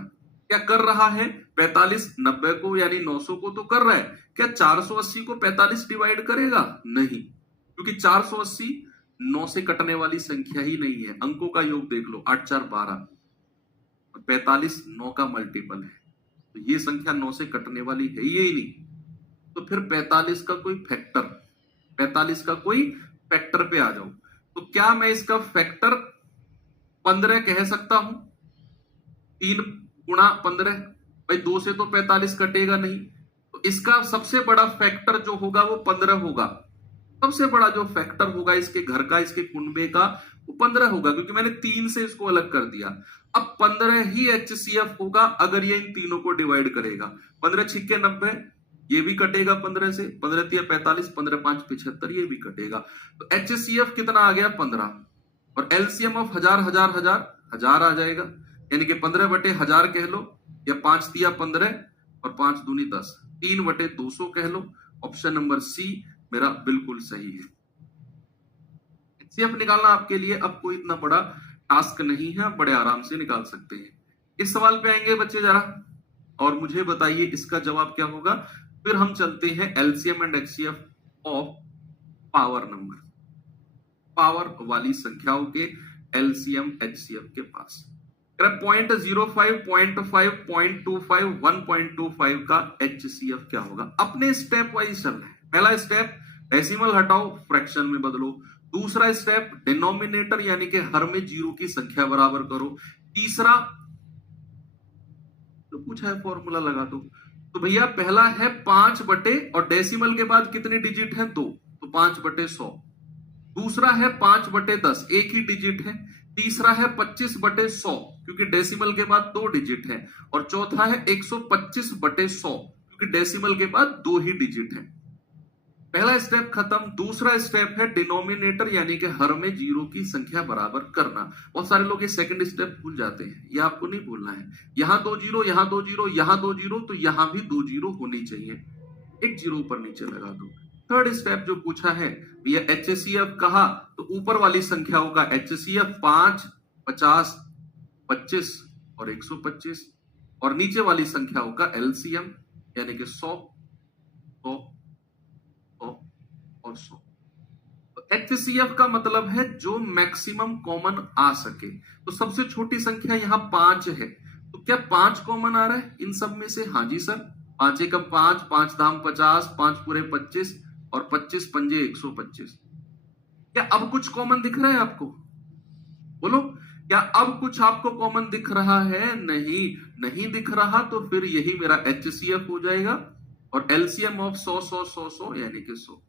क्या कर रहा है 45 90 को यानी 900 को तो कर रहा है, क्या 480 को 45 डिवाइड करेगा, नहीं, क्योंकि 480 9 से कटने वाली संख्या ही नहीं है। अंकों का योग देख लो 8 4 12 और 45 9 का मल्टीपल है, तो ये संख्या 9 से कटने वाली है ही नहीं। तो फिर 45 का कोई फैक्टर, 45 का कोई फैक्टर पे आ जाओ। तो क्या मैं इसका फैक्टर 15 कह सकता हूं, 3 गुणा 15, भाई 2 से तो 45 कटेगा नहीं, तो इसका सबसे बड़ा फैक्टर जो होगा वो 15 होगा। सबसे बड़ा जो फैक्टर होगा इसके घर का, इसके कुनबे का, वो 15 होगा, क्योंकि मैंने 3 से इसको अलग कर दिया। अब 15 ही एचसीएफ होगा अगर ये इन तीनों को डिवाइड करेगा। 15 छिक्के 90, ये भी कटेगा 15 से, 15 तिया 45, 15 5 75, ये भी कटेगा। तो एचसीएफ कितना आ गया 15, और एलसीएम ऑफ 1000 1000 1000 1000 आ जाएगा, यानी कि 15/1000 कह लो, या 5 तिया 15 और 5 दूनी 10, 3/200 कह लो। ऑप्शन नंबर सी मेरा बिल्कुल सही है। एचसीएफ निकालना आपके लिए अब कोई इतना बड़ा टास्क नहीं है, आप बड़े आराम से निकाल सकते हैं। इस सवाल पे आएंगे बच्चे जरा, और मुझे बताइए इसका जवाब क्या होगा। फिर हम चलते हैं LCM and HCF of power number, power वाली संख्याओं के एलसीएम एचसीएफ के पास। 0.05, 0.5, 0.25, 1.25 का एचसीएफ क्या होगा। अपने स्टेप वाइज चलना है। पहला स्टेप डेसिमल हटाओ फ्रैक्शन में बदलो, दूसरा स्टेप डिनोमिनेटर यानी कि हर में जीरो की संख्या बराबर करो, तीसरा तो पूछा है फॉर्मूला लगा दो। तो भैया पहला है 5 बटे और डेसिमल के बाद कितने डिजिट है 2, तो 5/100। दूसरा है 5/10, एक ही डिजिट है। तीसरा है 25/100 क्योंकि डेसिमल के बाद 2 डिजिट है। और चौथा है 125/100 क्योंकि डेसिमल के बाद 2 ही डिजिट है। पहला स्टेप खत्म। दूसरा स्टेप है डिनोमिनेटर यानी कि हर में जीरो की संख्या बराबर करना। बहुत सारे लोग ये सेकंड स्टेप भूल जाते हैं, ये आपको नहीं भूलना है। यहां 2 जीरो, यहां 2 जीरो, यहां 2 जीरो, तो यहां भी 2 जीरो होनी चाहिए, एक जीरो ऊपर नीचे लगा दो। थर्ड स्टेप जो पूछा है भैया एचसीएफ कहा, तो ऊपर वाली संख्याओं का एचसीएफ 5, 50, 25 और 125, और नीचे वाली संख्याओं का एलसीएम यानी कि 100, 100, 100 और 100। तो एचसीएफ का मतलब है जो मैक्सिमम कॉमन आ सके। तो सबसे छोटी संख्या यहां 5 है, तो क्या 5 कॉमन आ रहा है इन सब में से। हाँ जी सर, 5 एकम 5, 5 दाम 50, 5 पूरे 25 और 25 पंजे 125। क्या अब कुछ कॉमन दिख रहा है आपको, बोलो क्या अब कुछ आपको कॉमन दिख रहा है। नहीं, नहीं दिख रहा तो फिर यही मेरा HCF हो जाएगा, और LCM ऑफ 100 यानी कि 100,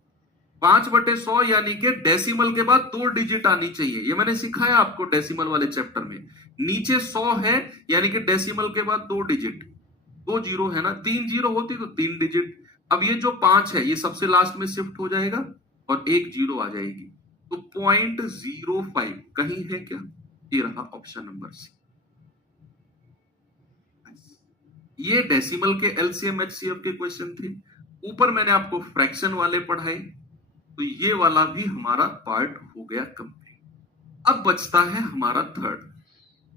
5/100 यानी कि डेसिमल के बाद 2 डिजिट आनी चाहिए। ये मैंने सिखाया आपको डेसिमल वाले चैप्टर में। नीचे 100 है यानी कि डेसिमल के बाद 2 डिजिट, 2 जीरो है ना, 3 जीरो होती तो 3 डिजिट। अब ये जो 5 है ये सबसे लास्ट में शिफ्ट हो जाएगा और 1 जीरो आ जाएगी, तो 0.05 कहीं है क्या? ये रहा ऑप्शन नंबर सी। ये डेसिमल के LCM HCF के क्वेश्चन थे। ऊपर मैंने आपको फ्रैक्शन वाले पढ़ाए, तो ये वाला भी हमारा पार्ट हो गया कंप्लीट। अब बचता है हमारा third,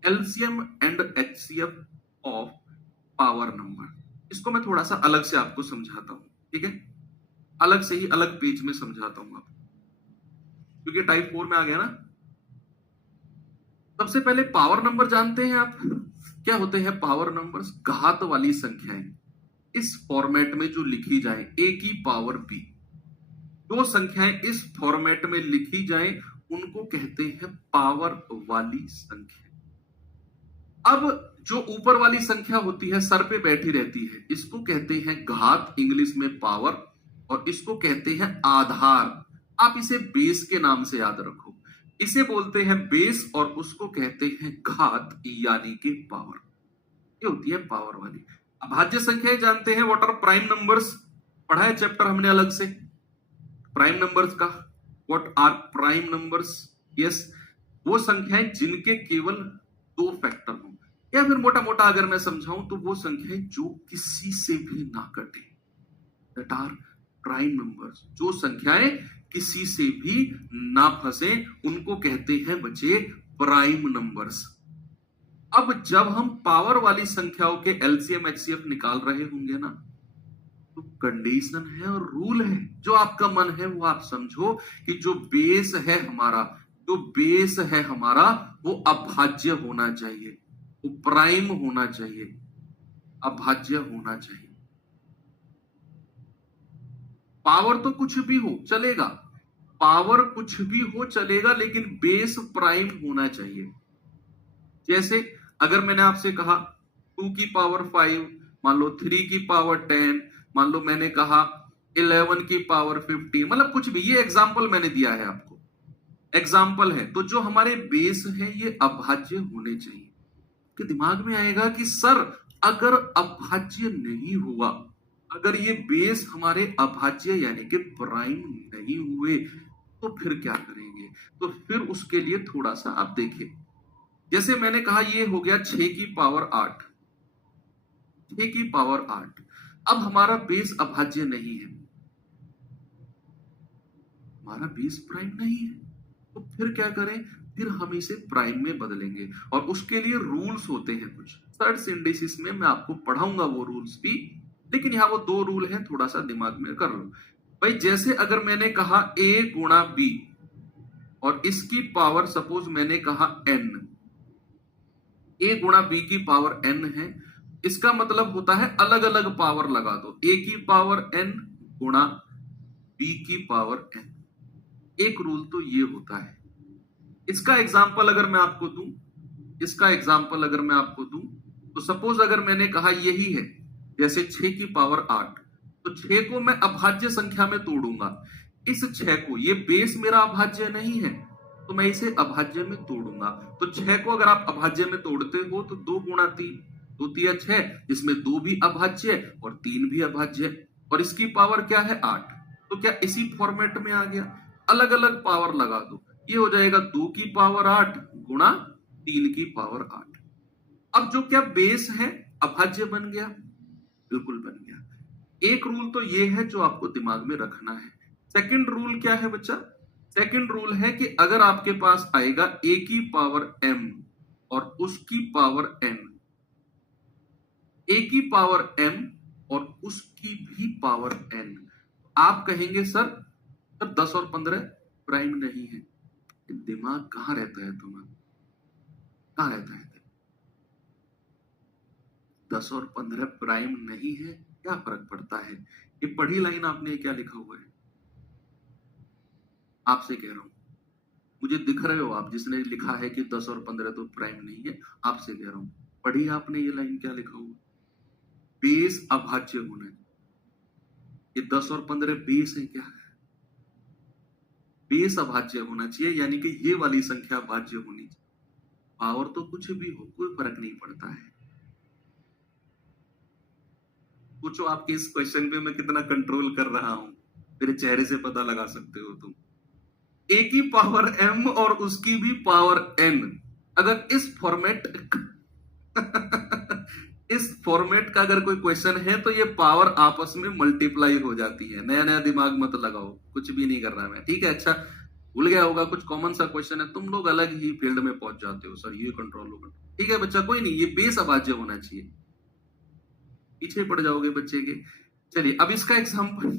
LCM and HCF of power number. इसको मैं थोड़ा सा अलग से आपको समझाता हूं, ठीक है? अलग से ही अलग पेज में समझाता हूं आपको, क्योंकि टाइप 4 में आ गया ना। सबसे पहले पावर नंबर जानते हैं आप क्या होते हैं? पावर नंबर्स घात वाली संख्याएं इस फॉर्मेट में जो लिखी जाए, a की पावर b। जो संख्याएं इस फॉर्मेट में लिखी जाए उनको कहते हैं पावर वाली संख्या। अब जो ऊपर वाली संख्या होती है, सर पे बैठी रहती है, इसको कहते हैं घात, इंग्लिश में पावर, और इसको कहते हैं आधार। आप इसे बेस के नाम से याद रखो। इसे बोलते हैं बेस और उसको कहते हैं घात यानी कि पावर। ये होती है पावर वाली। अभाज्य संख्याएं जानते हैं, व्हाट आर प्राइम नंबर्स, पढ़ा है चैप्टर हमने अलग से प्राइम नंबर्स का। What are prime numbers? Yes, वो संख्याएं जिनके केवल 2 फैक्टर हो, या फिर मोटा मोटा अगर मैं समझाऊं तो वो संख्याएं जो किसी से भी ना कटे, दैट आर प्राइम नंबर्स। जो संख्याएं किसी से भी ना फंसे उनको कहते हैं बच्चे प्राइम नंबर्स। अब जब हम पावर वाली संख्याओं के LCM HCF निकाल रहे होंगे ना, तो कंडीशन है और रूल है, जो आपका मन है वो आप समझो कि जो बेस है हमारा, जो बेस है हमारा वो अभाज्य होना चाहिए, वो प्राइम होना चाहिए, अभाज्य होना चाहिए। पावर तो कुछ भी हो चलेगा, पावर कुछ भी हो चलेगा, लेकिन बेस प्राइम होना चाहिए। जैसे अगर मैंने आपसे कहा 2 की पावर 5, मान लो 3 की पावर 10, मान लो मैंने कहा 11 की पावर 15, मतलब कुछ भी, ये एग्जाम्पल मैंने दिया है आपको, एग्जाम्पल है। तो जो हमारे बेस है ये अभाज्य होने चाहिए। कि दिमाग में आएगा कि सर अगर अभाज्य नहीं हुआ, अगर ये बेस हमारे अभाज्य यानी कि प्राइम नहीं हुए तो फिर क्या करेंगे? तो फिर उसके लिए थोड़ा सा आप देखिए। जैसे मैंने कहा ये हो गया 6 की पावर 8, 6 की पावर 8। अब हमारा बेस अभाज्य नहीं है, हमारा बेस प्राइम नहीं है, तो फिर क्या करें? फिर हम इसे प्राइम में बदलेंगे, और उसके लिए रूल्स होते हैं कुछ। थर्ड सिंडेसिस में मैं आपको पढ़ाऊंगा वो रूल्स भी, लेकिन यहां वो 2 रूल हैं, थोड़ा सा दिमाग में कर लो भाई। जैसे अगर मैंने कहा a गुणा b और इसकी पावर सपोज मैंने कहा n, a गुणा b की पावर n है, इसका मतलब होता है अलग अलग पावर लगा दो, a की पावर n गुणा b की पावर n। एक रूल तो ये होता है। इसका एग्जाम्पल अगर मैं आपको दूं, इसका एग्जाम्पल अगर मैं आपको दूं, तो सपोज अगर मैंने कहा यही है, जैसे 6 की पावर 8, तो 6 को मैं अभाज्य संख्या में तोड़ूंगा। इस 6 को, ये बेस मेरा अभाज्य नहीं है, तो मैं इसे अभाज्य में तोड़ूंगा। तो 6 को अगर आप अभाज्य में तोड़ते हो तो 2 गुणा 3, 2 तिया 6, जिसमें 2 भी अभाज्य और 3 भी अभाज्य, और इसकी पावर क्या है 8। तो क्या इसी फॉर्मेट में आ गया? अलग अलग पावर लगा दो, ये हो जाएगा 2 की पावर 8 गुणा 3 की पावर 8। अब जो क्या बेस है अभाज्य बन गया, बिल्कुल बन गया। एक रूल तो ये है जो आपको दिमाग में रखना है। सेकंड रूल क्या है बच्चा? सेकंड रूल है कि अगर आपके पास आएगा a की पावर m और उसकी पावर n, a की पावर m और उसकी भी पावर n, आप कहेंगे सर 10 और 15 प्राइम नहीं है। दिमाग कहां रहता है तुम्हारा? कहां रहता है? 10 और 15 प्राइम नहीं है, क्या फर्क पड़ता है? ये पढ़ी लाइन आपने क्या लिखा हुआ है? आपसे कह रहा हूं, मुझे दिख रहे हो आप जिसने लिखा है कि 10 और 15 तो प्राइम नहीं है, आपसे कह रहा हूं पढ़ी आपने ये लाइन, क्या लिखा हुआ? बेस अभाज्य होना चाहिए। ये 10 और 15 बेस है क्या? बेस अभाज्य होना चाहिए, यानी कि ये वाली संख्या अभाज्य होनी चाहिए। पावर तो कुछ भी हो, कोई फर्क नहीं पड़ता है। पूछो आपके इस क्वेश्चन पे मैं कितना कंट्रोल कर रहा हूं, मेरे चेहरे से पता लगा सकते हो तुम। ए की पावर m और उसकी भी पावर n, अगर इस फॉर्मेट इस फॉर्मेट का अगर कोई क्वेश्चन है तो ये पावर आपस में मल्टीप्लाई हो जाती है। नया नया दिमाग मत लगाओ, कुछ भी नहीं कर रहा मैं, ठीक है? अच्छा, भूल गया होगा, कुछ कॉमन सा क्वेश्चन है, तुम लोग अलग ही फील्ड में पहुंच जाते हो सर, ये कंट्रोल होगा। ठीक है बच्चा, कोई नहीं, ये बेस अभाज्य होना चाहिए, पीछे पड़ जाओगे बच्चे के। चलिए अब इसका एग्जाम्पल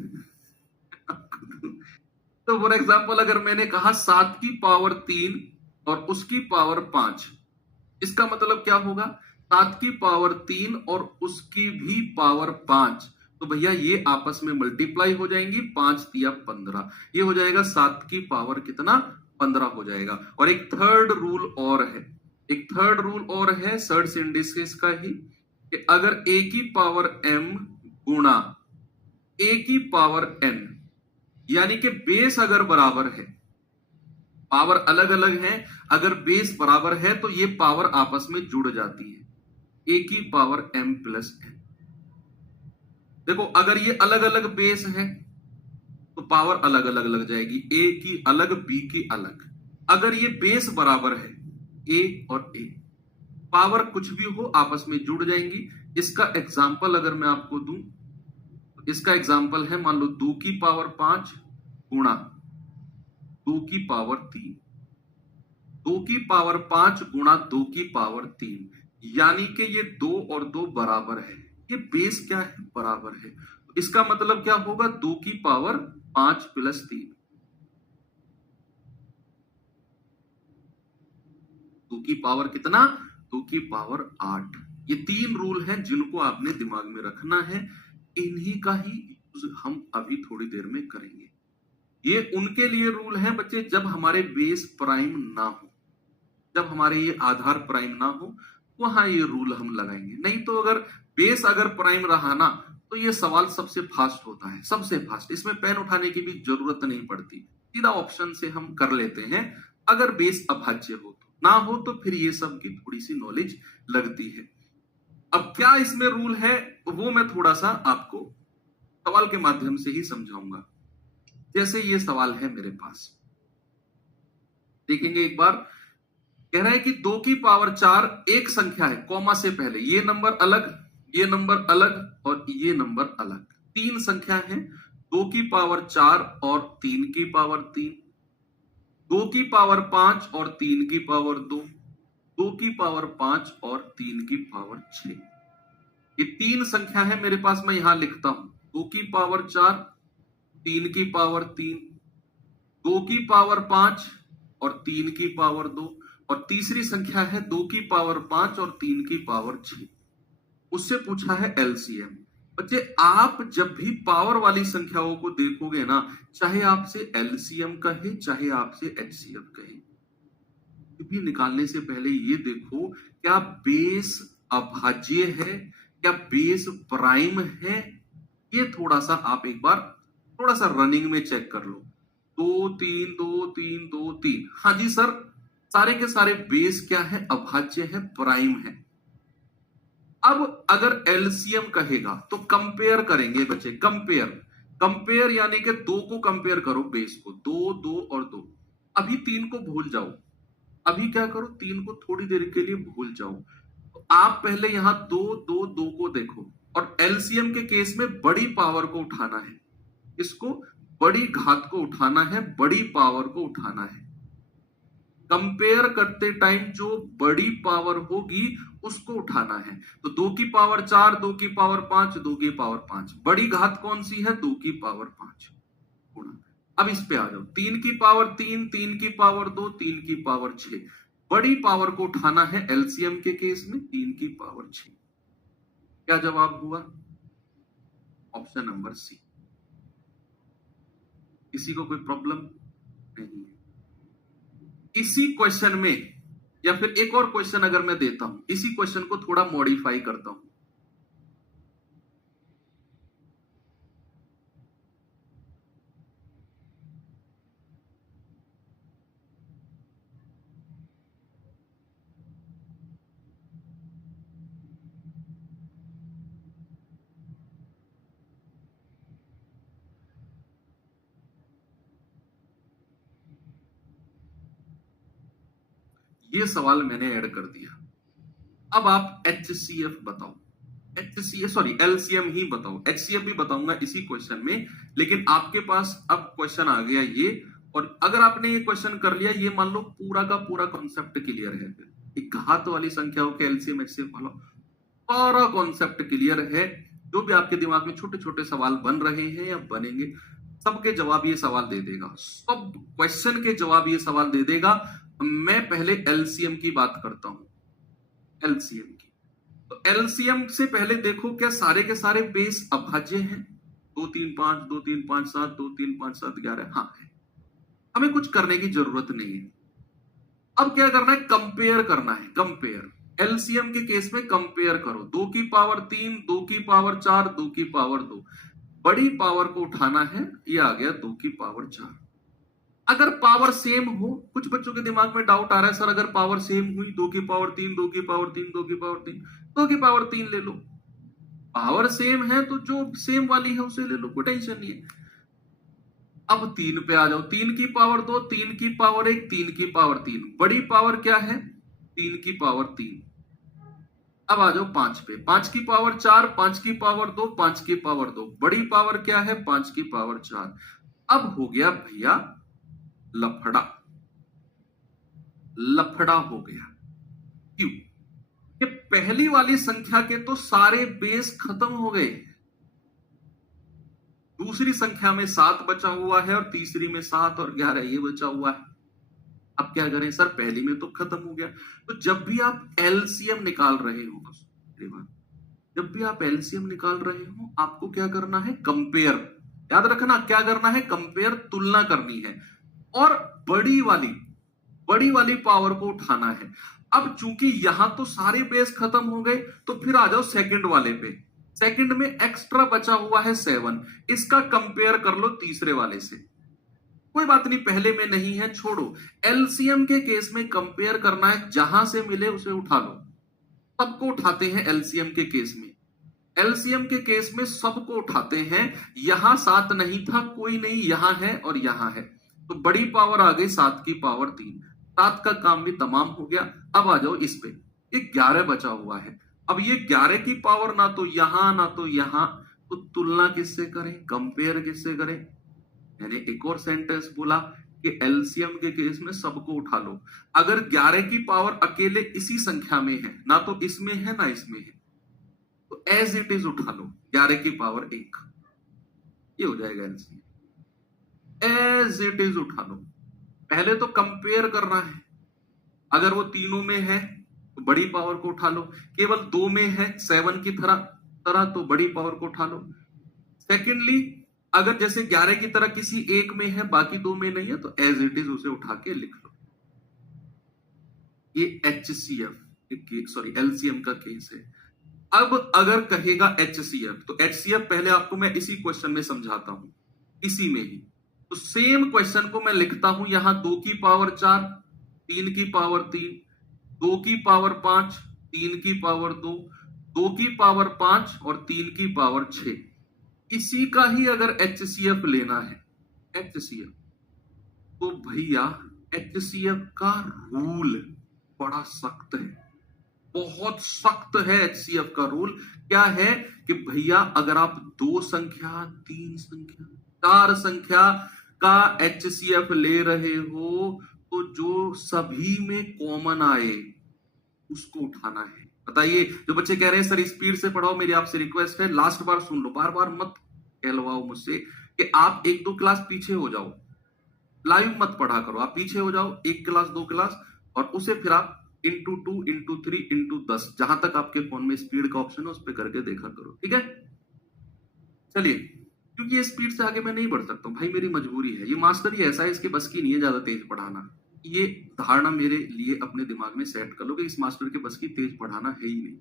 तो फॉर एग्जाम्पल अगर मैंने कहा 7 की पावर 3 और उसकी पावर 5, इसका मतलब क्या होगा? 7 की पावर 3 और उसकी भी पावर 5, तो भैया ये आपस में मल्टीप्लाई हो जाएंगी, 5 दिया 15, ये हो जाएगा 7 की पावर कितना? 15 हो जाएगा। और एक थर्ड रूल और है, एक थर्ड रूल और है सर्च इंडिसेस का ही, कि अगर a की पावर m गुणा a की पावर n, यानी कि बेस अगर बराबर है, पावर अलग अलग है, अगर बेस बराबर है तो ये पावर आपस में जुड़ जाती है, a की पावर m प्लस n। देखो अगर ये अलग अलग बेस है तो पावर अलग अलग लग जाएगी, a की अलग b की अलग। अगर ये बेस बराबर है a और a, पावर कुछ भी हो आपस में जुड़ जाएंगी। इसका एग्जाम्पल अगर मैं आपको दूं, इसका एग्जाम्पल है, मान लो 2 की पावर 5 गुणा 2 की पावर 3, 2 की पावर 5 गुणा 2 की पावर 3, यानी कि ये 2 और 2 बराबर है, ये बेस क्या है? बराबर है। तो इसका मतलब क्या होगा? 2 की पावर 5 प्लस 3, 2 की पावर कितना? 2 की पावर 8। ये 3 रूल हैं जिनको आपने दिमाग में रखना है, इन्हीं का ही हम अभी थोड़ी देर में करेंगे। ये उनके लिए रूल है बच्चे जब हमारे बेस प्राइम ना हो, जब हमारे ये आधार प्राइम ना हो, वहां ये रूल हम लगाएंगे। नहीं तो अगर बेस अगर प्राइम रहा ना, तो ये सवाल सबसे फास्ट होता है, सबसे फास्ट, इसमें पेन उठाने की भी जरूरत नहीं पड़ती, सीधा ऑप्शन से हम कर लेते हैं। अगर बेस अभाज्य हो तो, ना हो तो फिर ये सब की थोड़ी सी नॉलेज लगती है। अब क्या इसमें रूल है वो मैं थोड़ा सा आपको सवाल के माध्यम से ही समझाऊंगा। जैसे ये सवाल है मेरे पास, देखेंगे एक बार, कह रहा है कि 2 की पावर 4 एक संख्या है, कॉमा से पहले ये नंबर अलग, ये नंबर अलग और ये नंबर अलग, 3 संख्या है, 2 की पावर 4 और 3 की पावर 3, 2 की पावर 5 और 3 की पावर 2, 2 की पावर 5 और 3 की पावर 6। ये 3 संख्या है मेरे पास, मैं यहां लिखता हूं, 2 की पावर 4, 3 की पावर 3, 2 की पावर 5 और 3 की पावर 2, और तीसरी संख्या है 2 की पावर 5 और 3 की पावर 6। उससे पूछा है एलसीएम। बच्चे आप जब भी पावर वाली संख्याओं को देखोगे ना, चाहे आपसे एलसीएम कहे चाहे आपसे एचसीएफ कहे, भी निकालने से पहले ये देखो क्या बेस अभाज्य है, क्या बेस प्राइम है, ये थोड़ा सा आप एक बार थोड़ा सा रनिंग में चेक कर लो। 2 3 2 3 2 3, हाँ जी सर, सारे के सारे बेस क्या है? अभाज्य है, प्राइम है। अब अगर एलसीएम कहेगा तो कंपेयर करेंगे बच्चे, कंपेयर, कंपेयर यानी कि 2 को कंपेयर करो बेस को, 2 2 और 2। अभी 3 को भूल जाओ, अभी क्या करो, 3 को थोड़ी देर के लिए भूल जाओ। तो आप पहले यहां 2 2 2 को देखो, और एलसीएम के केस में बड़ी पावर को उठाना है, इसको बड़ी घात को उठाना है, बड़ी पावर को उठाना है। कंपेयर करते टाइम जो बड़ी पावर होगी उसको उठाना है। तो 2 की पावर 4, 2 की पावर 5, 2 की पावर 5, बड़ी घात कौन सी है? 2 की पावर 5 गुणा। अब इस पे आ जाओ, 3 की पावर 3, 3 की पावर 2, 3 की पावर 6, बड़ी पावर को उठाना है एलसीएम के केस में, 3 की पावर 6। क्या जवाब हुआ? Option number C. किसी को कोई प्रॉब्लम नहीं है? इसी क्वेश्चन में या फिर एक और क्वेश्चन अगर मैं देता हूं, इसी क्वेश्चन को थोड़ा मॉडिफाई करता हूं। ये सवाल मैंने ऐड कर दिया। अब आप HCF बताओ, HCF सॉरी LCM ही बताओ, HCF भी बताऊंगा इसी क्वेश्चन में, लेकिन आपके पास अब क्वेश्चन आ गया ये। और अगर आपने ये क्वेश्चन कर लिया, ये मान लो पूरा का पूरा कॉन्सेप्ट क्लियर है, एक घात वाली संख्याओं के LCM HCF वाला सारा कॉन्सेप्ट क्लियर है। जो भी आपके दिमाग में छोटे छोटे सवाल बन रहे हैं या बनेंगे, सबके जवाब ये सवाल दे देगा, सब क्वेश्चन के जवाब ये सवाल दे देगा। मैं पहले LCM की बात करता हूं, LCM की। तो LCM से पहले देखो, क्या सारे के सारे बेस अभाज्य हैं? 2 3 5 2 3 5 7 2 3 5 7 11, हाँ है। हमें कुछ करने की जरूरत नहीं है। अब क्या करना है? कंपेयर करना है, कंपेयर। LCM के केस में कंपेयर करो, 2 की पावर 3, 2 की पावर 4, 2 की पावर 2। बड़ी पावर को उठाना है, ये आ गया 2 की पावर 4। अगर पावर सेम हो, कुछ बच्चों के दिमाग में डाउट आ रहा है, सर अगर पावर सेम हुई, 2 की पावर 3, 2 की पावर 3, 2 की पावर 3, 2 की पावर 3 ले लो। पावर सेम है तो जो सेम वाली है उसे ले लो, कोई टेंशन नहीं है। अब 3 पे आ जाओ, 3 की पावर 2, 3 की पावर 1, 3 की पावर 3। बड़ी पावर क्या है? 3 की पावर 3। अब आ जाओ 5 पे, 5 की पावर 4, 5 की पावर 2, 5 की पावर 2। बड़ी पावर क्या है? 5 की पावर 4। अब हो गया भैया लफड़ा, लफड़ा हो गया। क्यों? कि पहली वाली संख्या के तो सारे बेस खत्म हो गए, दूसरी संख्या में 7 बचा हुआ है और तीसरी में 7 और 11 ये बचा हुआ है। अब क्या करें सर? पहली में तो खत्म हो गया। तो जब भी आप LCM निकाल रहे हो, जब भी आप LCM निकाल रहे हो, आपको क्या करना है? कंपेयर। याद रखना, क्या करना है? कंपेयर, तुलना करनी है। और बड़ी वाली पावर को उठाना है। अब चूंकि यहां तो सारे बेस खत्म हो गए, तो फिर आ जाओ सेकंड वाले पे। सेकंड में एक्स्ट्रा बचा हुआ है 7, इसका कंपेयर कर लो तीसरे वाले से। कोई बात नहीं, पहले में नहीं है, छोड़ो। LCM के केस में कंपेयर करना है, जहां से मिले उसे उठा लो। सबको उठाते हैं LCM के केस में। LCM के केस में सबको उठाते हैं। यहां 7 नहीं था, कोई नहीं, यहां है और यहां है, तो बड़ी पावर आ गई 7 की पावर 3। 7 का काम भी तमाम हो गया। अब आ जाओ इस पे, ये 11 बचा हुआ है। अब ये 11 की पावर ना तो यहां ना तो यहां, तो तुलना किससे करें? कंपेयर किससे करें? मैंने एक और सेंटेंस बोला कि LCM के केस में सबको उठा लो। अगर 11 की पावर अकेले इसी संख्या में है, ना तो इसमें है ना इसमें है, तो एज इट इज उठा लो, 11 की पावर 1, ये हो जाएगा LCM। एज इट इज उठा लो। पहले तो कंपेयर करना है, अगर वो तीनों में है तो बड़ी पावर को उठा लो, केवल 2 में है 7 की तरह तरह तो बड़ी पावर को उठा लो। सेकेंडली, अगर जैसे 11 की तरह किसी एक में है, बाकी 2 में नहीं है, तो एज इट इज उसे उठा के लिख लो। ये HCF सॉरी LCM का केस है। अब अगर कहेगा HCF, तो HCF पहले आपको मैं इसी क्वेश्चन में समझाता हूं, इसी में ही। तो सेम क्वेश्चन को मैं लिखता हूं यहां, 2 की पावर 4, 3 की पावर 3, 2 की पावर 5, 3 की पावर 2, 2 की पावर 5 और 3 की पावर 6। इसी का ही अगर HCF लेना है, HCF, तो भैया HCF का रूल बड़ा सख्त है, बहुत सख्त है। HCF का रूल क्या है कि भैया अगर आप 2 संख्या, 3 संख्या, 4 संख्या का HCF ले रहे हो, तो जो सभी में कॉमन आए उसको उठाना है। बताइए, जो बच्चे कह रहे हैं सर स्पीड से पढ़ाओ, मेरी आपसे रिक्वेस्ट है, लास्ट बार सुन लो, बार बार मत कहलवाओ मुझसे कि आप 1-2 क्लास पीछे हो जाओ, लाइव मत पढ़ा करो, आप पीछे हो जाओ 1 क्लास 2 क्लास, और उसे फिर आप इंटू 2 इंटू 3 इंटू 10, जहां तक आपके फोन में स्पीड का ऑप्शन है उस पर करके देखा करो, ठीक है? चलिए, क्योंकि ये स्पीड से आगे मैं नहीं बढ़ सकता हूं भाई, मेरी मजबूरी है, ये मास्टर ही ऐसा है, इसके बस की नहीं है ज्यादा तेज पढ़ाना। ये धारणा मेरे लिए अपने दिमाग में सेट कर लो कि इस मास्टर के बस की तेज पढ़ाना है ही नहीं,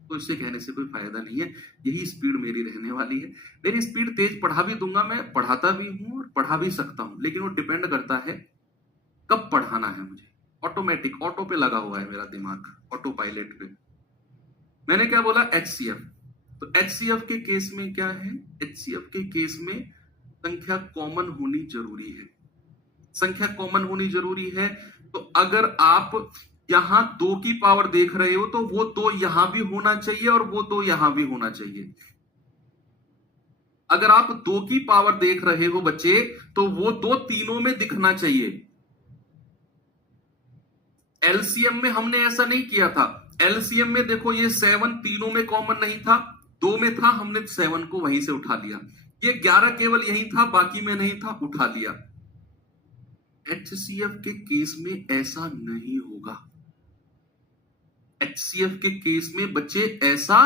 तो इससे कहने से कोई फायदा नहीं है। यही स्पीड मेरी रहने वाली है। मेरी स्पीड तेज पढ़ा भी दूंगा, मैं पढ़ाता भी हूं और पढ़ा भी सकता हूं, लेकिन वो डिपेंड करता है कब पढ़ाना है मुझे। ऑटोमेटिक ऑटो पे लगा हुआ है मेरा दिमाग, ऑटो पायलट पे। मैंने क्या बोला? एचसीएफ। तो एचसीएफ के केस में क्या है? एचसीएफ के केस में संख्या कॉमन होनी जरूरी है। संख्या कॉमन होनी जरूरी है। तो अगर आप यहां 2 की पावर देख रहे हो तो वो 2 यहां भी होना चाहिए और वो 2 यहां भी होना चाहिए। अगर आप 2 की पावर देख रहे हो बच्चे, तो वो 2 तीनों में दिखना चाहिए। एलसीएम में हमने ऐसा नहीं किया था। एलसीएम में देखो, ये 7 तीनों में कॉमन नहीं था, 2 में था, हमने 7 को वहीं से उठा लिया। ये 11 केवल यही था, बाकी में नहीं था, उठा लिया। एचसीएफ के केस में ऐसा नहीं होगा। एचसीएफ के केस में बच्चे ऐसा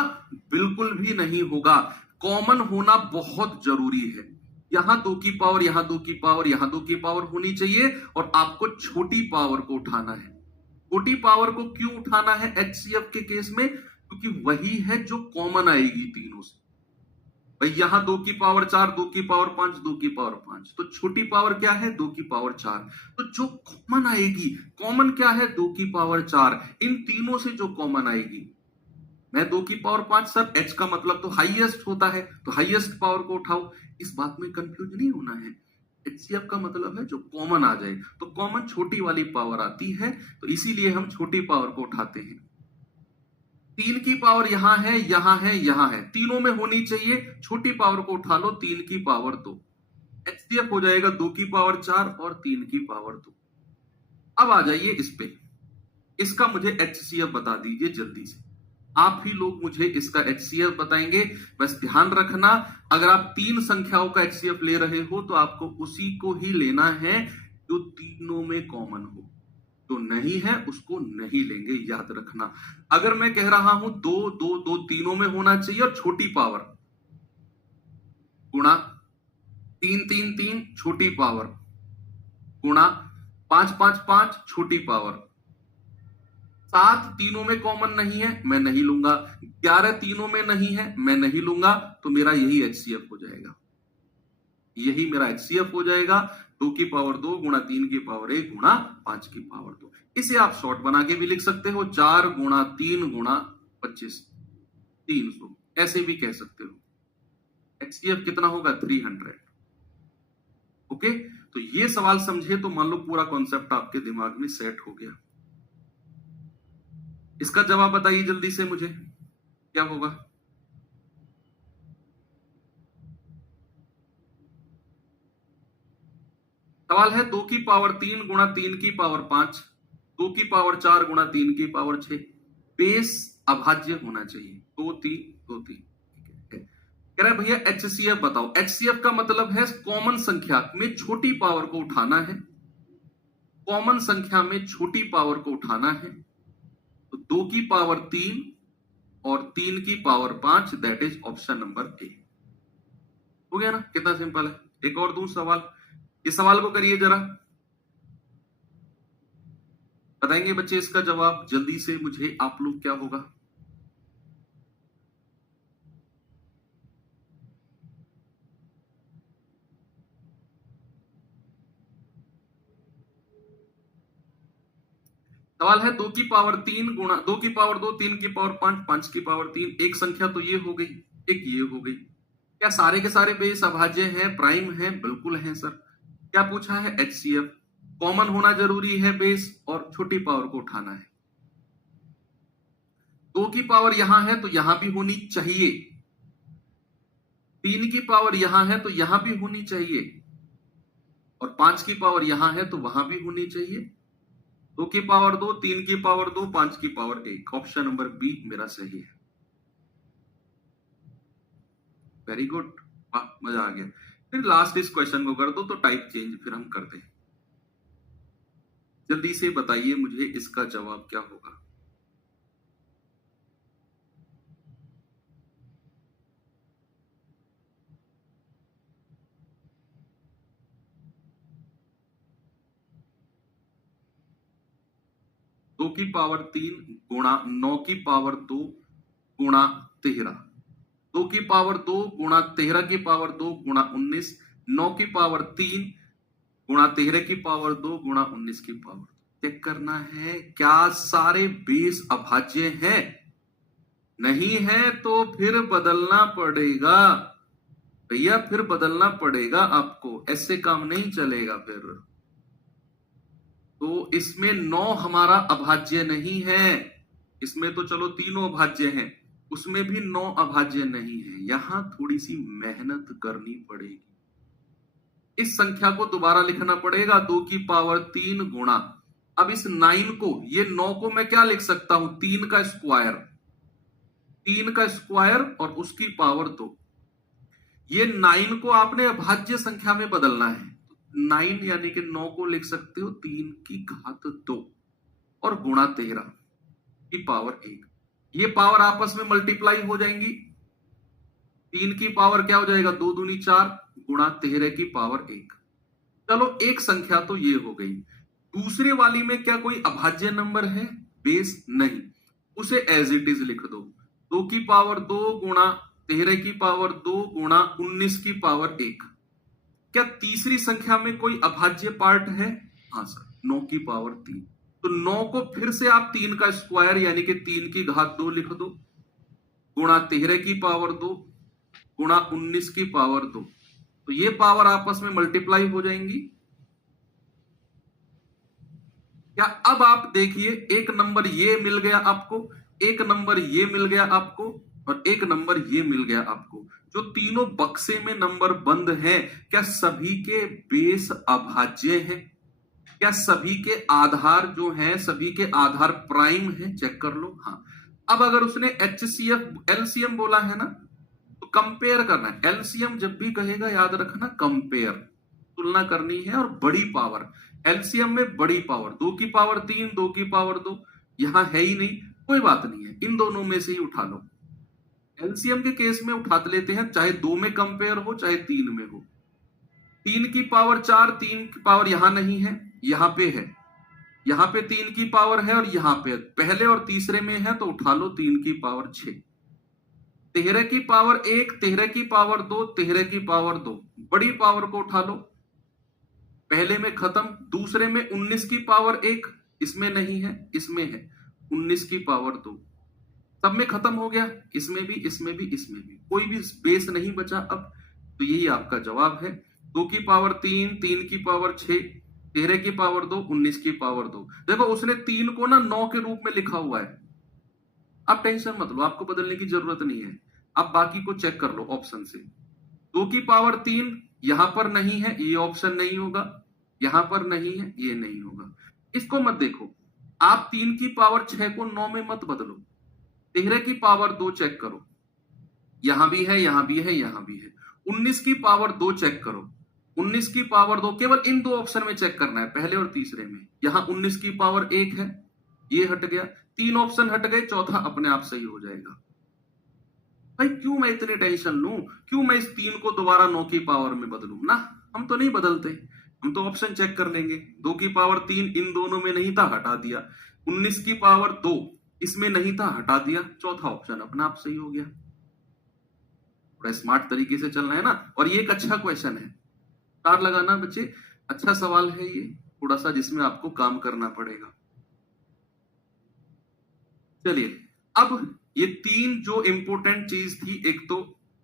बिल्कुल भी नहीं होगा। कॉमन होना बहुत जरूरी है। यहां 2 की पावर, यहां 2 की पावर, यहां 2 की पावर होनी चाहिए, और आपको छोटी पावर को उठाना है। छोटी पावर को क्यों उठाना है एचसीएफ के केस में? क्योंकि वही है जो कॉमन आएगी तीनों से। भाई यहां 2 की पावर 4, 2 की पावर 5, 2 की पावर 5, तो छोटी पावर क्या है? 2 की पावर 4। तो जो कॉमन आएगी, कॉमन क्या है? 2 की पावर 4। इन तीनों से जो कॉमन आएगी, मैं 2 की पावर 5 सर, एच का मतलब तो हाईएस्ट होता है, तो हाईएस्ट पावर को उठाओ। इस बात में कंफ्यूज नहीं होना है। एचसीएफ का मतलब है जो कॉमन आ जाए, तो कॉमन छोटी वाली पावर आती है, तो इसीलिए हम छोटी पावर को उठाते हैं। 3 की पावर यहां है, यहां है, यहां है, तीनों में होनी चाहिए। छोटी पावर को उठा लो, 3 की पावर 2। एचसीएफ हो जाएगा 2 की पावर 4 और 3 की पावर 2। अब आ जाइए इस पे, इसका मुझे एचसीएफ बता दीजिए जल्दी से। आप ही लोग मुझे इसका एचसीएफ बताएंगे। बस ध्यान रखना, अगर आप 3 संख्याओं का एचसीएफ ले रहे हो तो आपको उसी को ही लेना है जो तीनों में कॉमन हो। जो नहीं है उसको नहीं लेंगे, याद रखना। अगर मैं कह रहा हूं 2 2 2 तीनों में होना चाहिए और छोटी पावर, गुणा 3 3 3 छोटी पावर, गुणा 5 5 5 छोटी पावर, 7 तीनों में कॉमन नहीं है, मैं नहीं लूंगा। 11 तीनों में नहीं है, मैं नहीं लूंगा। तो मेरा यही एचसीएफ हो जाएगा, यही मेरा एचसीएफ हो जाएगा। 2 की पावर 2 गुणा 3 की पावर 1 गुणा 5 की पावर 2। इसे आप शॉर्ट बना के भी लिख सकते हो, 4 गुणा 3 गुणा 25, 300, ऐसे भी कह सकते हो। एचसीएफ कितना होगा? 300। ओके, तो ये सवाल समझे तो मान लो पूरा कॉन्सेप्ट आपके दिमाग में सेट हो गया। इसका जवाब बताइए जल्दी से मुझे, क्या होगा? सवाल है 2 की पावर 3 गुणा 3 की पावर 5, 2 की पावर 4 गुणा 3 की पावर 6। बेस अभाज्य होना चाहिए, 2 3 2 3। कह रहा है भैया एचसीएफ बताओ। एचसीएफ का मतलब है कॉमन संख्या में छोटी पावर को उठाना है। कॉमन संख्या में छोटी पावर को उठाना है, तो 2 की पावर 3 और 3 की power 5, that is option number A. हो गया ना? कितना सिंपल है। एक और दूं सवाल, इस सवाल को करिए जरा, बताएंगे बच्चे इसका जवाब जल्दी से मुझे आप लोग, क्या होगा? सवाल है 2 की पावर 3 गुणा 2 की पावर 2, 3 की पावर 5, 5 की पावर 3। एक संख्या तो ये हो गई, एक ये हो गई। क्या सारे के सारे बेस अभाज्य हैं, प्राइम हैं? बिल्कुल हैं सर। क्या पूछा है? एचसीएफ। कॉमन होना जरूरी है बेस, और छोटी पावर को उठाना है। 2 की पावर यहां है तो यहां भी होनी चाहिए, 3 की पावर यहां है तो यहां भी होनी चाहिए, और 5 की पावर यहां है तो वहां भी होनी चाहिए। 2 की पावर 2, 3 की पावर 2, 5 की पावर 1। ऑप्शन नंबर बी मेरा सही है। वेरी गुड, वाह मजा आ गया। फिर लास्ट इस क्वेश्चन को कर दो तो टाइप चेंज फिर हम करते हैं। जल्दी से बताइए मुझे इसका जवाब क्या होगा। 2 की पावर 3 गुणा 9 की पावर 2 गुणा 13, 2 की पावर 2 गुणा 13 की पावर 2 गुणा 19, 9 की पावर 3 गुणा 13 की पावर 2 गुणा 19 की पावर। चेक करना है क्या सारे बेस अभाज्य हैं। नहीं है तो फिर बदलना पड़ेगा भैया, फिर बदलना पड़ेगा आपको, ऐसे काम नहीं चलेगा फिर। तो इसमें 9 हमारा अभाज्य नहीं है, इसमें तो चलो तीनों अभाज्य हैं, उसमें भी 9 अभाज्य नहीं है। यहां थोड़ी सी मेहनत करनी पड़ेगी, इस संख्या को दोबारा लिखना पड़ेगा 2 की पावर 3 गुणा, अब इस 9 को, ये 9 को मैं क्या लिख सकता हूं, 3 का स्क्वायर, 3 का स्क्वायर और उसकी पावर 2। ये 9 को आपने अभाज्य संख्या में बदलना है, 9 यानी कि 9 को लिख सकते हो 3 की घात 2 और गुणा 13 की पावर 1। ये पावर आपस में मल्टीप्लाई हो जाएंगी, 3 की पावर क्या हो जाएगा, 2 दूनी 4 गुणा 13 की पावर 1। चलो एक संख्या तो ये हो गई। दूसरे वाली में क्या कोई अभाज्य नंबर है, बेस नहीं, उसे एज इट इज लिख दो, 2 की पावर 2 गुणा 13 की पावर 2 गुणा 19 की पावर 1। क्या तीसरी संख्या में कोई अभाज्य पार्ट है, हाँ सर, 9 की पावर 3। तो 9 को फिर से आप 3 का स्क्वायर यानी कि 3 की घात 2 लिख दो, गुणा 13 की पावर 2 गुणा 19 की पावर 2। तो ये पावर आपस में मल्टीप्लाई हो जाएंगी। क्या अब आप देखिए, एक नंबर ये मिल गया आपको, एक नंबर ये मिल गया आपको और एक नंबर ये मिल गया आपको। जो तीनों बक्से में नंबर बंद हैं, क्या सभी के बेस अभाज्य हैं? क्या सभी के आधार जो हैं, सभी के आधार प्राइम हैं? चेक कर लो। हाँ, अब अगर उसने HCF LCM बोला है ना, तो कंपेयर करना है। एलसीएम जब भी कहेगा याद रखना कंपेयर, तुलना करनी है। और बड़ी पावर, एलसीएम में बड़ी पावर, 2 की पावर 3 2 की पावर 2 यहां है ही नहीं, कोई बात नहीं है, इन दोनों में से ही उठा लो। एलसीएम के केस में उठा लेते हैं, चाहे 2 में कंपेयर हो चाहे 3 में हो। 3 की पावर 4, 3 की पावर यहां नहीं है, यहां पे है, यहां पे 3 की पावर है और यहां पे पहले और तीसरे में है, तो उठा लो 3 की पावर 6। 13 की पावर 1, 13 की पावर 2, 13 की पावर 2, बड़ी पावर को उठा लो, पहले में खत्म। दूसरे में 19 की पावर 1, इसमें नहीं है, इसमें है 19 की पावर 2, सब में खत्म हो गया, इसमें भी, इसमें भी, इसमें भी, कोई भी स्पेस नहीं बचा अब। तो यही आपका जवाब है, 2 की पावर 3, 3 की पावर 6, 13 की पावर 2, 19 की पावर 2। देखो उसने 3 को ना 9 के रूप में लिखा हुआ है, आप टेंशन मत लो, आपको बदलने की जरूरत नहीं है। अब बाकी को चेक कर लो ऑप्शन से। 2 की पावर 3 यहां पर नहीं है, ये ऑप्शन नहीं होगा, यहां पर नहीं है, ये नहीं होगा। इसको मत देखो, आप 3 की पावर 6 को 9 में मत बदलो। 13 की पावर 2 चेक करो, यहां भी है, यहां भी है, यहां भी है। 19 की पावर 2 चेक करो, 19 की पावर 2 केवल इन 2 ऑप्शन में चेक करना है, पहले और तीसरे में। यहां 19 की पावर 1 है, ये हट गया, 3 ऑप्शन हट गए, चौथा अपने आप सही हो जाएगा। भाई क्यों मैं इतनी टेंशन लूं, क्यों मैं इस 3 को दोबारा 9 की पावर में बदलूं ना, हम तो नहीं बदलते, हम तो ऑप्शन चेक कर लेंगे। 2 की पावर 3 इन दोनों में नहीं था, हटा दिया। 19 की पावर 2 इसमें नहीं था, हटा दिया, चौथा ऑप्शन अपना आप सही हो गया। बड़ा स्मार्ट तरीके से चलना है ना। और ये एक अच्छा क्वेश्चन है, तार लगाना बच्चे, अच्छा सवाल है ये, थोड़ा सा जिसमें आपको काम करना पड़ेगा। चलिए, अब ये 3 जो इंपोर्टेंट चीज थी, एक तो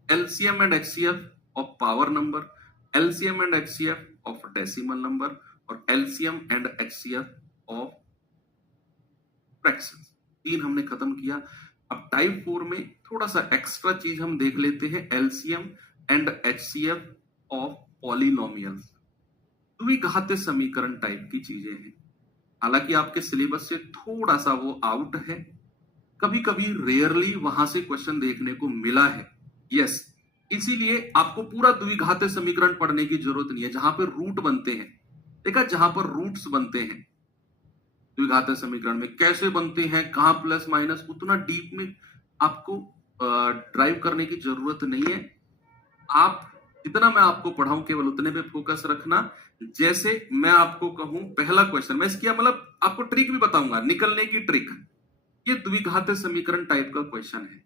LCM and HCF of power number, LCM and HCF of decimal number, और LCM and HCF of fractions, 3 हमने खत्म किया। अब टाइप 4 में थोड़ा सा एक्स्ट्रा चीज हम देख लेते हैं, LCM and HCF of polynomials, द्विघात समीकरण टाइप की चीजें हैं। हालांकि आपके सिलेबस से थोड़ा सा वो आउट है, कभी कभी रेयरली वहां से क्वेश्चन देखने को मिला है, यस, इसीलिए आपको पूरा द्विघात समीकरण पढ़ने की जरूरत नहीं है। जहां पर रूट बनते हैं, देखा, जहां पर रूट्स बनते हैं द्विघात समीकरण में, कैसे बनते हैं, कहां प्लस माइनस, उतना डीप में आपको ड्राइव करने की जरूरत नहीं है। आप जितना मैं आपको पढ़ाऊं केवल उतने पे फोकस रखना। जैसे मैं आपको कहूं पहला क्वेश्चन, मैं इसकी मतलब आपको ट्रिक भी बताऊंगा, निकलने की ट्रिक। ये द्विघात समीकरण टाइप का क्वेश्चन है।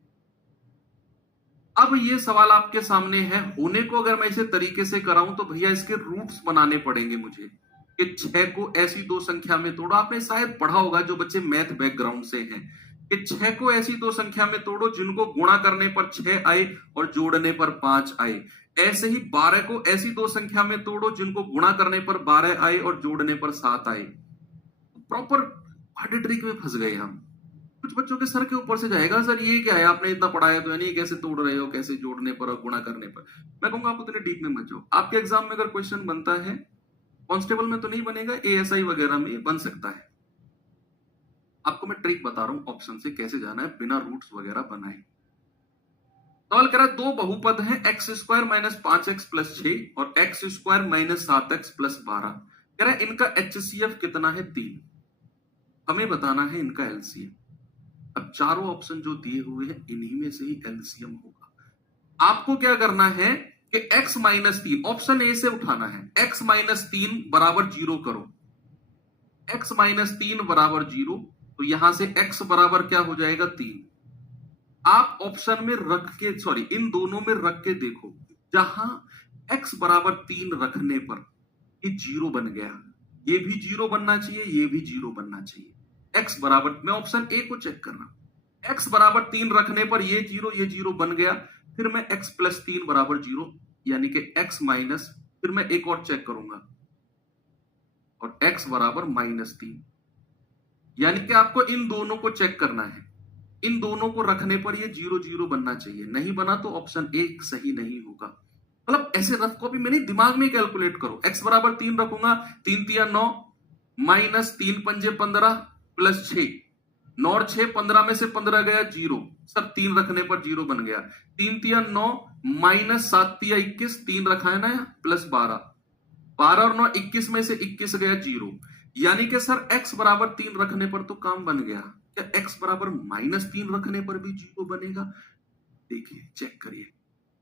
अब ये सवाल आपके सामने है, होने को अगर मैं इसे तरीके से कराऊं तो भैया इसके रूट्स बनाने पड़ेंगे मुझे, कि 6 को ऐसी दो संख्या में तोड़ो। आपने शायद पढ़ा होगा जो बच्चे मैथ बैकग्राउंड से हैं, कि 6 को ऐसी दो संख्या में तोड़ो जिनको गुणा करने पर 6 आए और जोड़ने पर 5 आए। ऐसे ही 12 को ऐसी दो संख्या में तोड़ो जिनको गुणा करने पर 12 आए और जोड़ने पर 7 आए। प्रॉपर हार्ड ट्रिक में फंस गए हम। कुछ बच्चों के सर के ऊपर से जाएगा, सर ये क्या है, आपने इतना पढ़ाया तो है नहीं, कैसे तोड़ रहे हो, कैसे जोड़ने पर और गुणा करने पर। मैं कहूंगा आप उतने डीप में मत जाओ। आपके एग्जाम में अगर क्वेश्चन बनता है, कांस्टेबल में तो नहीं बनेगा, एएसआई वगैरह में बन सकता है। आपको मैं ट्रिक बता रहा हूं ऑप्शन से कैसे जाना है बिना रूट्स वगैरह बनाए। सवाल कह रहा है दो बहुपद हैं x square minus 5x plus 6 और x square minus 7x plus 12। कह रहा है इनका एचसीएफ कितना है 3। हमें बताना है इनका एलसीएम। अब चारों ऑप्शन जो दिए हुए हैं इन्हीं में से ही एलसीएम होगा। आपको क्या करना है कि x माइनस 3 ऑप्शन ए से उठाना है। x माइनस 3 बराबर 0 करो। x माइनस 3 बराबर 0, तो यहां से x बराबर क्या हो जाएगा 3। आप ऑप्शन में रख के, सॉरी इन दोनों में रख के देखो, जहां x बराबर 3 रखने पर ये 0 बन गया, ये भी 0 बनना चाहिए, ये भी 0 बनना चाहिए। x बराबर, मैं ऑप्शन ए को चेक करना, x बराबर 3 रखने पर ये 0 बन गया। फिर मैं x प्लस 3 बराबर 0, यानी कि x माइनस, फिर मैं एक और चेक करूंगा और x बराबर माइनस 3, यानी कि आपको इन दोनों को चेक करना है। इन दोनों को रखने पर ये 0 बनना चाहिए, नहीं बना तो ऑप्शन ए सही नहीं होगा। मतलब ऐसे रफ कॉपी में नहीं, दिमाग में कैलकुलेट करो। x बराबर 3 रखूंगा, 3 तिया 9 माइनस 3 पंजे 15 प्लस 6, 9 और 6 15 में से 15 गया 0, सब 3 रखने पर 0 बन गया। 3 तिया 9 माइनस 7 तिया 21, 3 रखा है ना प्लस 12, 12 और 9 21 में से 21 गया 0, यानी कि सर x बराबर 3 रखने पर तो काम बन गया। क्या x बराबर माइनस 3 रखने पर भी 0 बनेगा? देखिए चेक करिए,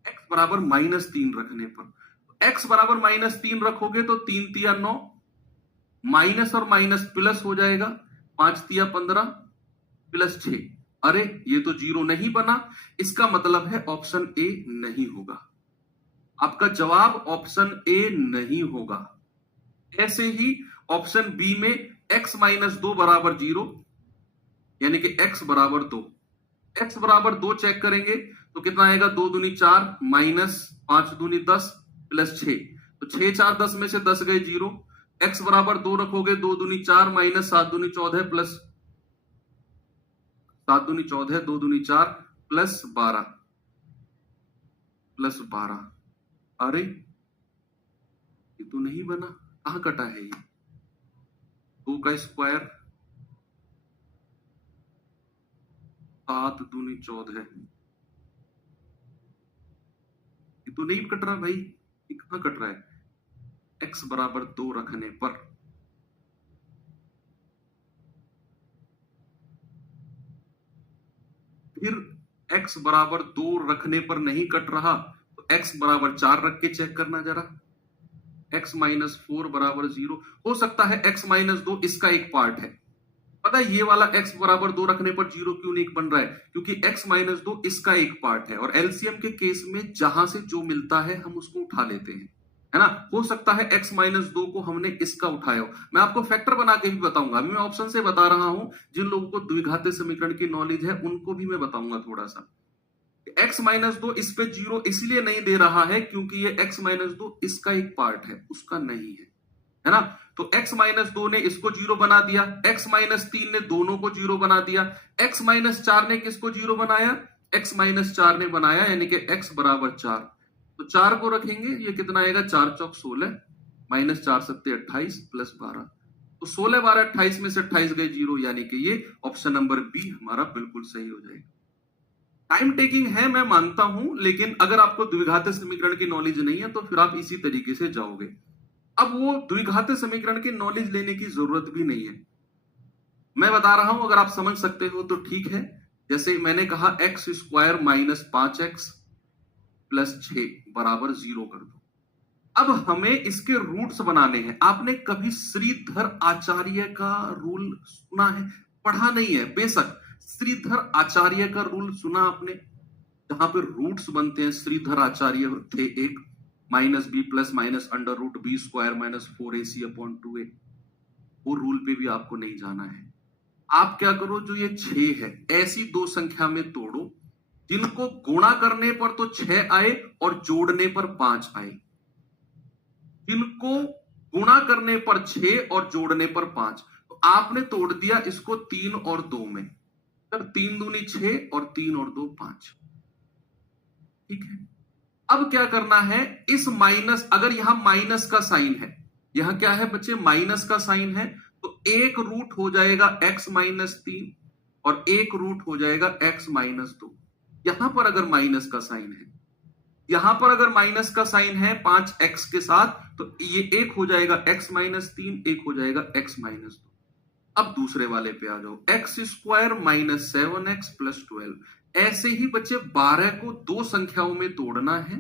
x बराबर माइनस 3 रखने पर, x बराबर माइनस 3 रखोगे तो 3 तिया 9 माइनस और माइनस प्लस हो जाएगा, 5 तिया 15 प्लस 6। अरे ये तो 0 नहीं बना, इसका मतलब है ऑप्शन ए नहीं होगा। आपका जवाब ऑप्शन ए नहीं होगा। ऐसे ही ऑप्शन बी में x माइनस 2 बराबर 0, यानी कि x बराबर 2, x बराबर 2 चेक करेंगे तो कितना आएगा, 2 दूनी 4 माइनस 5 दूनी 10 प्लस 6, तो 6 4 10 में से 10 गए 0। x बराबर 2 रखोगे, 2 दूनी 4 माइनस 7 दूनी 14 प्लस 7 दूनी 14, 2 दूनी 4 प्लस 12 प्लस 12। अरे ये तो नहीं बना, कहां कटा है ये? 2 का स्क्वायर 7 दूनी 14, ये तो नहीं कट रहा भाई, ये कहां कट रहा है? x बराबर 2 रखने पर फिर x बराबर 2 रखने पर नहीं कट रहा तो x बराबर 4 रख के चेक करना जरा। x माइनस 4 बराबर 0 हो सकता है, x माइनस 2 इसका एक पार्ट है। पता है ये वाला x बराबर 2 रखने पर 0 क्यों नहीं बन रहा है? क्योंकि x माइनस 2 इसका एक पार्ट है, और एलसीएम के केस में जहां से जो मिलता है हम उसको उठा लेते हैं, है ना। हो सकता है x माइनस 2 को हमने इसका उठाया हो। मैं आपको फैक्टर बना के भी बताऊंगा, अभी मैं ऑप्शन से बता रहा हूं, जिन लोगों को द्विघात समीकरण की नॉलेज है उनको भी मैं बताऊंगा थोड़ा सा। x माइनस 2 इस पे 0 इसलिए नहीं दे रहा है क्योंकि ये x माइनस 2 इसका एक पार्ट है, उसका नहीं है ना। तो x माइनस 2 ने इसको 0 बना दिया, x माइनस 3 ने दोनों को 0 बना दिया, x माइनस 4 ने किसको 0 बनाया? x माइनस 4 ने बनाया, यानी कि x बराबर 4। तो 4 को रखेंगे, ये कितना आएगा, 4 चौक 16 माइनस 4 सत्ते 28 प्लस 12, तो 16 12 28 में से 28 गए 0, यानी कि ये ऑप्शन नंबर बी हमारा बिल्कुल सही हो जाएगा। टाइम टेकिंग है मैं मानता हूं, लेकिन अगर आपको द्विघात समीकरण की नॉलेज नहीं है तो फिर आप इसी तरीके से जाओगे। अब वो द्विघात समीकरण की नॉलेज लेने की जरूरत भी नहीं है, मैं बता रहा हूं, अगर आप समझ सकते हो तो ठीक है। जैसे मैंने कहा x square minus 5x plus 6 बराबर 0 कर दो। अब हमें इसके रूट्स बनाने हैं। आपने कभी श्रीधर आचार्य का रूल सुना है? पढ़ा नहीं है बेशक, श्रीधर आचार्य का रूल सुना आपने, जहां पे रूट्स बनते हैं। श्रीधर आचार्य थे एक, minus B plus minus under root B square minus 4ac upon 2a। वो रूल पे भी आपको नहीं जाना है। आप क्या करो, जो ये 6 है ऐसी दो संख्या में तोड़ो जिनको गुणा करने पर तो 6 आए और जोड़ने पर 5 आए। जिनको गुणा करने पर 6 और जोड़ने पर 5, तो आपने तोड़ दिया इसको 3 और 2 में। तब 3 दूनी 6 और 3 और 2 5। ठीक है, अब क्या करना है, इस माइनस, अगर यहां माइनस का साइन है, यहां क्या है बच्चे, माइनस का साइन है, तो एक रूट हो जाएगा x माइनस 3 और एक रूट हो जाएगा x माइनस 2। यहां पर अगर माइनस का साइन है, यहां पर अगर माइनस का साइन है 5x के साथ, तो ये एक हो जाएगा x माइनस 3, एक हो जाएगा x माइनस 2। अब दूसरे वाले पे आ जाओ, x square minus 7x plus 12। ऐसे ही बच्चे 12 को दो संख्याओं में तोड़ना है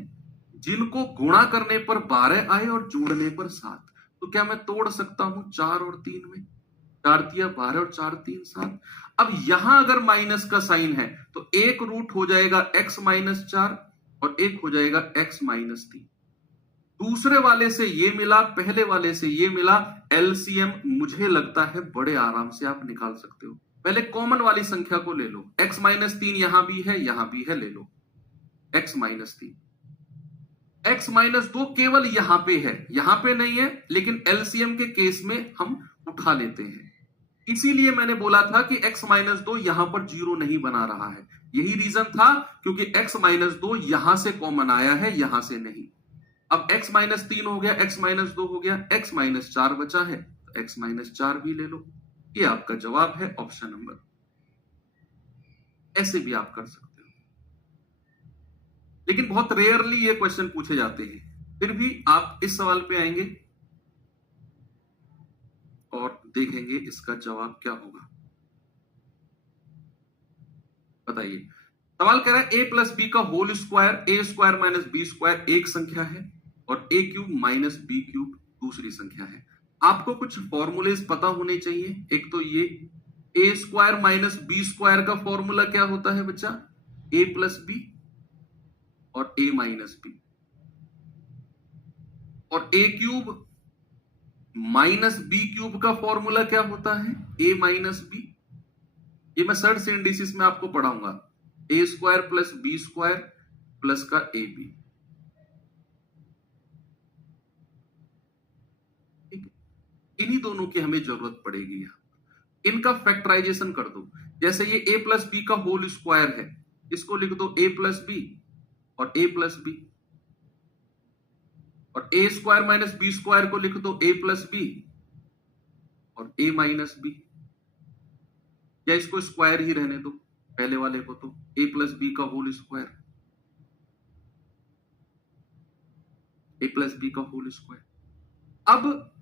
जिनको गुणा करने पर 12 आए और जोड़ने पर 7। तो क्या मैं तोड़ सकता हूं 4 और 3 में? 4 दिया 12 और 4 3 7। अब यहां अगर माइनस का साइन है तो एक रूट हो जाएगा x माइनस 4 और एक हो जाएगा x माइनस 3। दूसरे वाले से ये मिला, पहले वाले से ये मिला, एलसीएम मुझे लगता है बड़े आराम से आप निकाल सकते हो। पहले कॉमन वाली संख्या को ले लो, x माइनस 3 यहां भी है, ले लो x माइनस 3। x माइनस 2 केवल यहां पे है, यहां पे नहीं है, लेकिन एलसीएम के केस में हम उठा लेते हैं। इसीलिए मैंने बोला था कि x माइनस 2 यहां पर जीरो नहीं बना रहा है। यही रीजन था, क्योंकि x माइनस 2 यहां से कॉमन आया है, यहां से नहीं। अब x माइनस 3 हो गया, x माइनस 2 हो गया, x माइनस 4 बचा है, तो x माइनस 4 भी ले लो। ये आपका जवाब है ऑप्शन नंबर। ऐसे भी आप कर सकते हो, लेकिन बहुत रेयरली ये क्वेश्चन पूछे जाते हैं। फिर भी आप इस सवाल पे आएंगे और देखेंगे इसका जवाब क्या होगा। बताइए, सवाल कह रहा है a प्लस बी का whole square, A square minus B square एक संख्या है और a cube minus B cube दूसरी संख्या है। आपको कुछ फॉर्मूलेज पता होने चाहिए। एक तो ये a square minus B square का फॉर्मूला क्या होता है बच्चा, a प्लस बी और a माइनस बी, और a cube minus B cube का फॉर्मूला क्या होता है, a माइनस बी। ये मैं सर्ट सिंडिसिस में आपको पढ़ाऊंगा, a square plus B square plus का ए बी। ठीक है, इन्हीं दोनों की हमें जरूरत पड़ेगी। यहां इनका फैक्टराइजेशन कर दो। जैसे ये a प्लस बी का होल स्क्वायर है, इसको लिख दो a प्लस बी और a प्लस बी, और a square minus B square को लिख दो a प्लस बी और a माइनस बी, या इसको स्क्वायर ही रहने दो पहले वाले को, तो a प्लस बी का whole square, a plus B का होल स्क्वायर। अब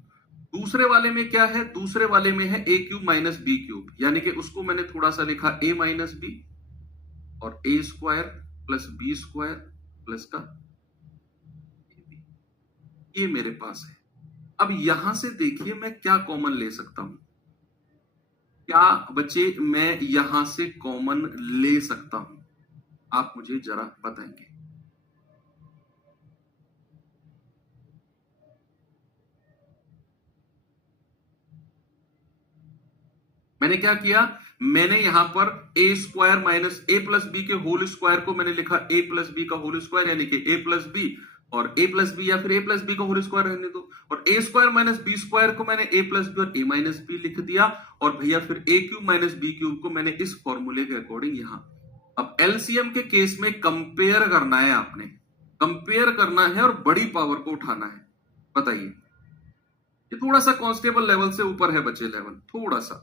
दूसरे वाले में क्या है, दूसरे वाले में है a cube minus B cube, यानी कि उसको मैंने थोड़ा सा लिखा a माइनस बी और a square plus B square plus का ये मेरे पास है। अब यहां से देखिए मैं क्या कॉमन ले सकता हूं, क्या बच्चे मैं यहां से कॉमन ले सकता हूं, आप मुझे जरा बताएंगे। मैंने क्या किया, मैंने यहां पर ए स्क्वायर माइनस ए प्लस बी के होल स्क्वायर को मैंने लिखा ए प्लस बी का होल स्क्वायर, यानी कि ए प्लस बी और ए प्लस बी, या फिर ए प्लस बी का होल स्क्वायर रहने दो, और ए स्क्वायर माइनस बी स्क्वायर को मैंने ए प्लस बी और ए माइनस बी लिख दिया, और भैया फिर ए क्यूब माइनस बी क्यूब को मैंने इस फॉर्मूले के अकॉर्डिंग यहां। अब एलसीएम के केस में कंपेयर करना है, आपने कंपेयर करना है और बड़ी पावर को उठाना है। बताइए, ये थोड़ा सा कांस्टेबल लेवल से ऊपर है बच्चे, लेवल थोड़ा सा।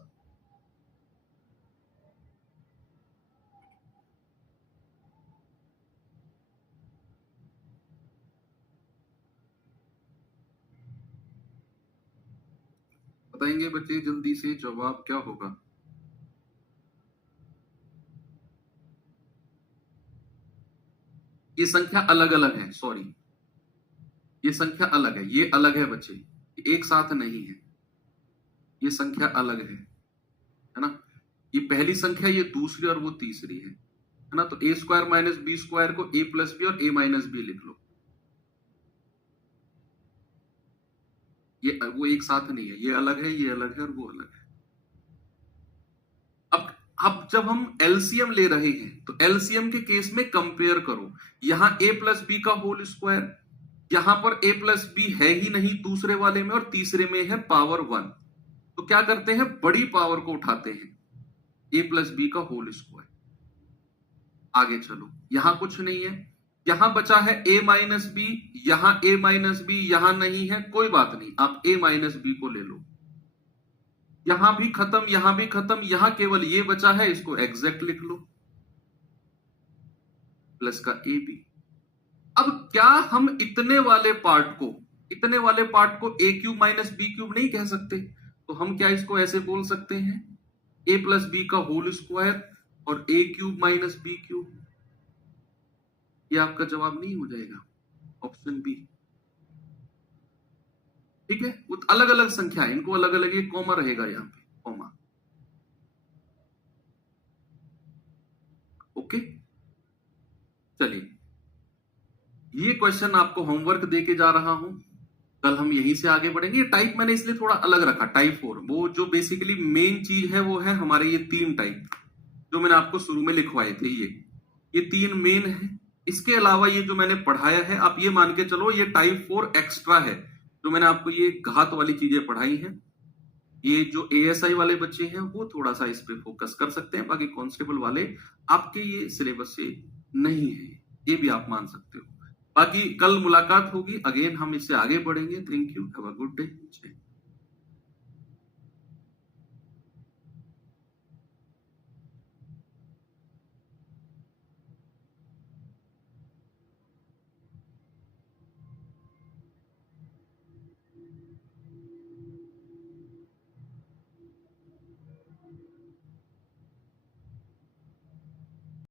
बताएंगे बच्चे जल्दी से जवाब क्या होगा। ये संख्या अलग अलग है, सॉरी, ये संख्या अलग है, ये अलग है बच्चे, एक साथ नहीं है, ये संख्या अलग है ना। ये पहली संख्या, ये दूसरी और वो तीसरी है ना। तो ए स्क्वायर माइनस बी स्क्वायर को ए प्लस बी और ए माइनस बी लिख लो। ये वो एक साथ नहीं है, ये अलग है, ये अलग है और वो अलग है। अब जब हम एलसीएम ले रहे हैं तो एलसीएम के केस में कंपेयर करो, यहां ए प्लस बी का होल स्क्वायर, यहां पर ए प्लस बी है ही नहीं दूसरे वाले में, और तीसरे में है पावर 1। तो क्या करते हैं, बड़ी पावर को उठाते हैं, ए प्लस बी का होल स्क्वायर। आगे चलो, यहां कुछ नहीं है, यहां बचा है a माइनस बी, यहां a माइनस बी यहां नहीं है, कोई बात नहीं, आप a माइनस बी को ले लो। यहां भी खत्म, यहां भी खत्म, यहां केवल ये बचा है, इसको एग्जैक्ट लिख लो, प्लस का ए बी। अब क्या हम इतने वाले पार्ट को ए क्यूब माइनस बी क्यूब नहीं कह सकते? तो हम क्या इसको ऐसे बोल सकते हैं, ए प्लस बी का होल स्क्वायर और ए क्यूब माइनस बी क्यूब। ये आपका जवाब नहीं हो जाएगा, ऑप्शन बी। ठीक है, वो अलग अलग संख्या है, इनको अलग अलग, ये कॉमा रहेगा यहां पे, कॉमा। ओके, चलिए, ये क्वेश्चन आपको होमवर्क दे के जा रहा हूं, कल हम यहीं से आगे बढ़ेंगे। टाइप मैंने इसलिए थोड़ा अलग रखा, टाइप 4, वो जो बेसिकली मेन चीज है वो है हमारे ये 3 टाइप जो मैंने आपको शुरू में लिखवाए थे, ये 3 मेन है। इसके अलावा ये जो मैंने पढ़ाया है, आप ये मान के चलो ये टाइप 4 एक्स्ट्रा है, जो मैंने आपको ये घात वाली चीजें पढ़ाई हैं। ये जो एएसआई वाले बच्चे हैं वो थोड़ा सा इस पे फोकस कर सकते हैं, बाकी कांस्टेबल वाले आपके ये सिलेबस से नहीं है, ये भी आप मान सकते हो। बाकी कल मुलाकात होगी, अगेन हम इससे आगे बढ़ेंगे। Thank you, have a good day.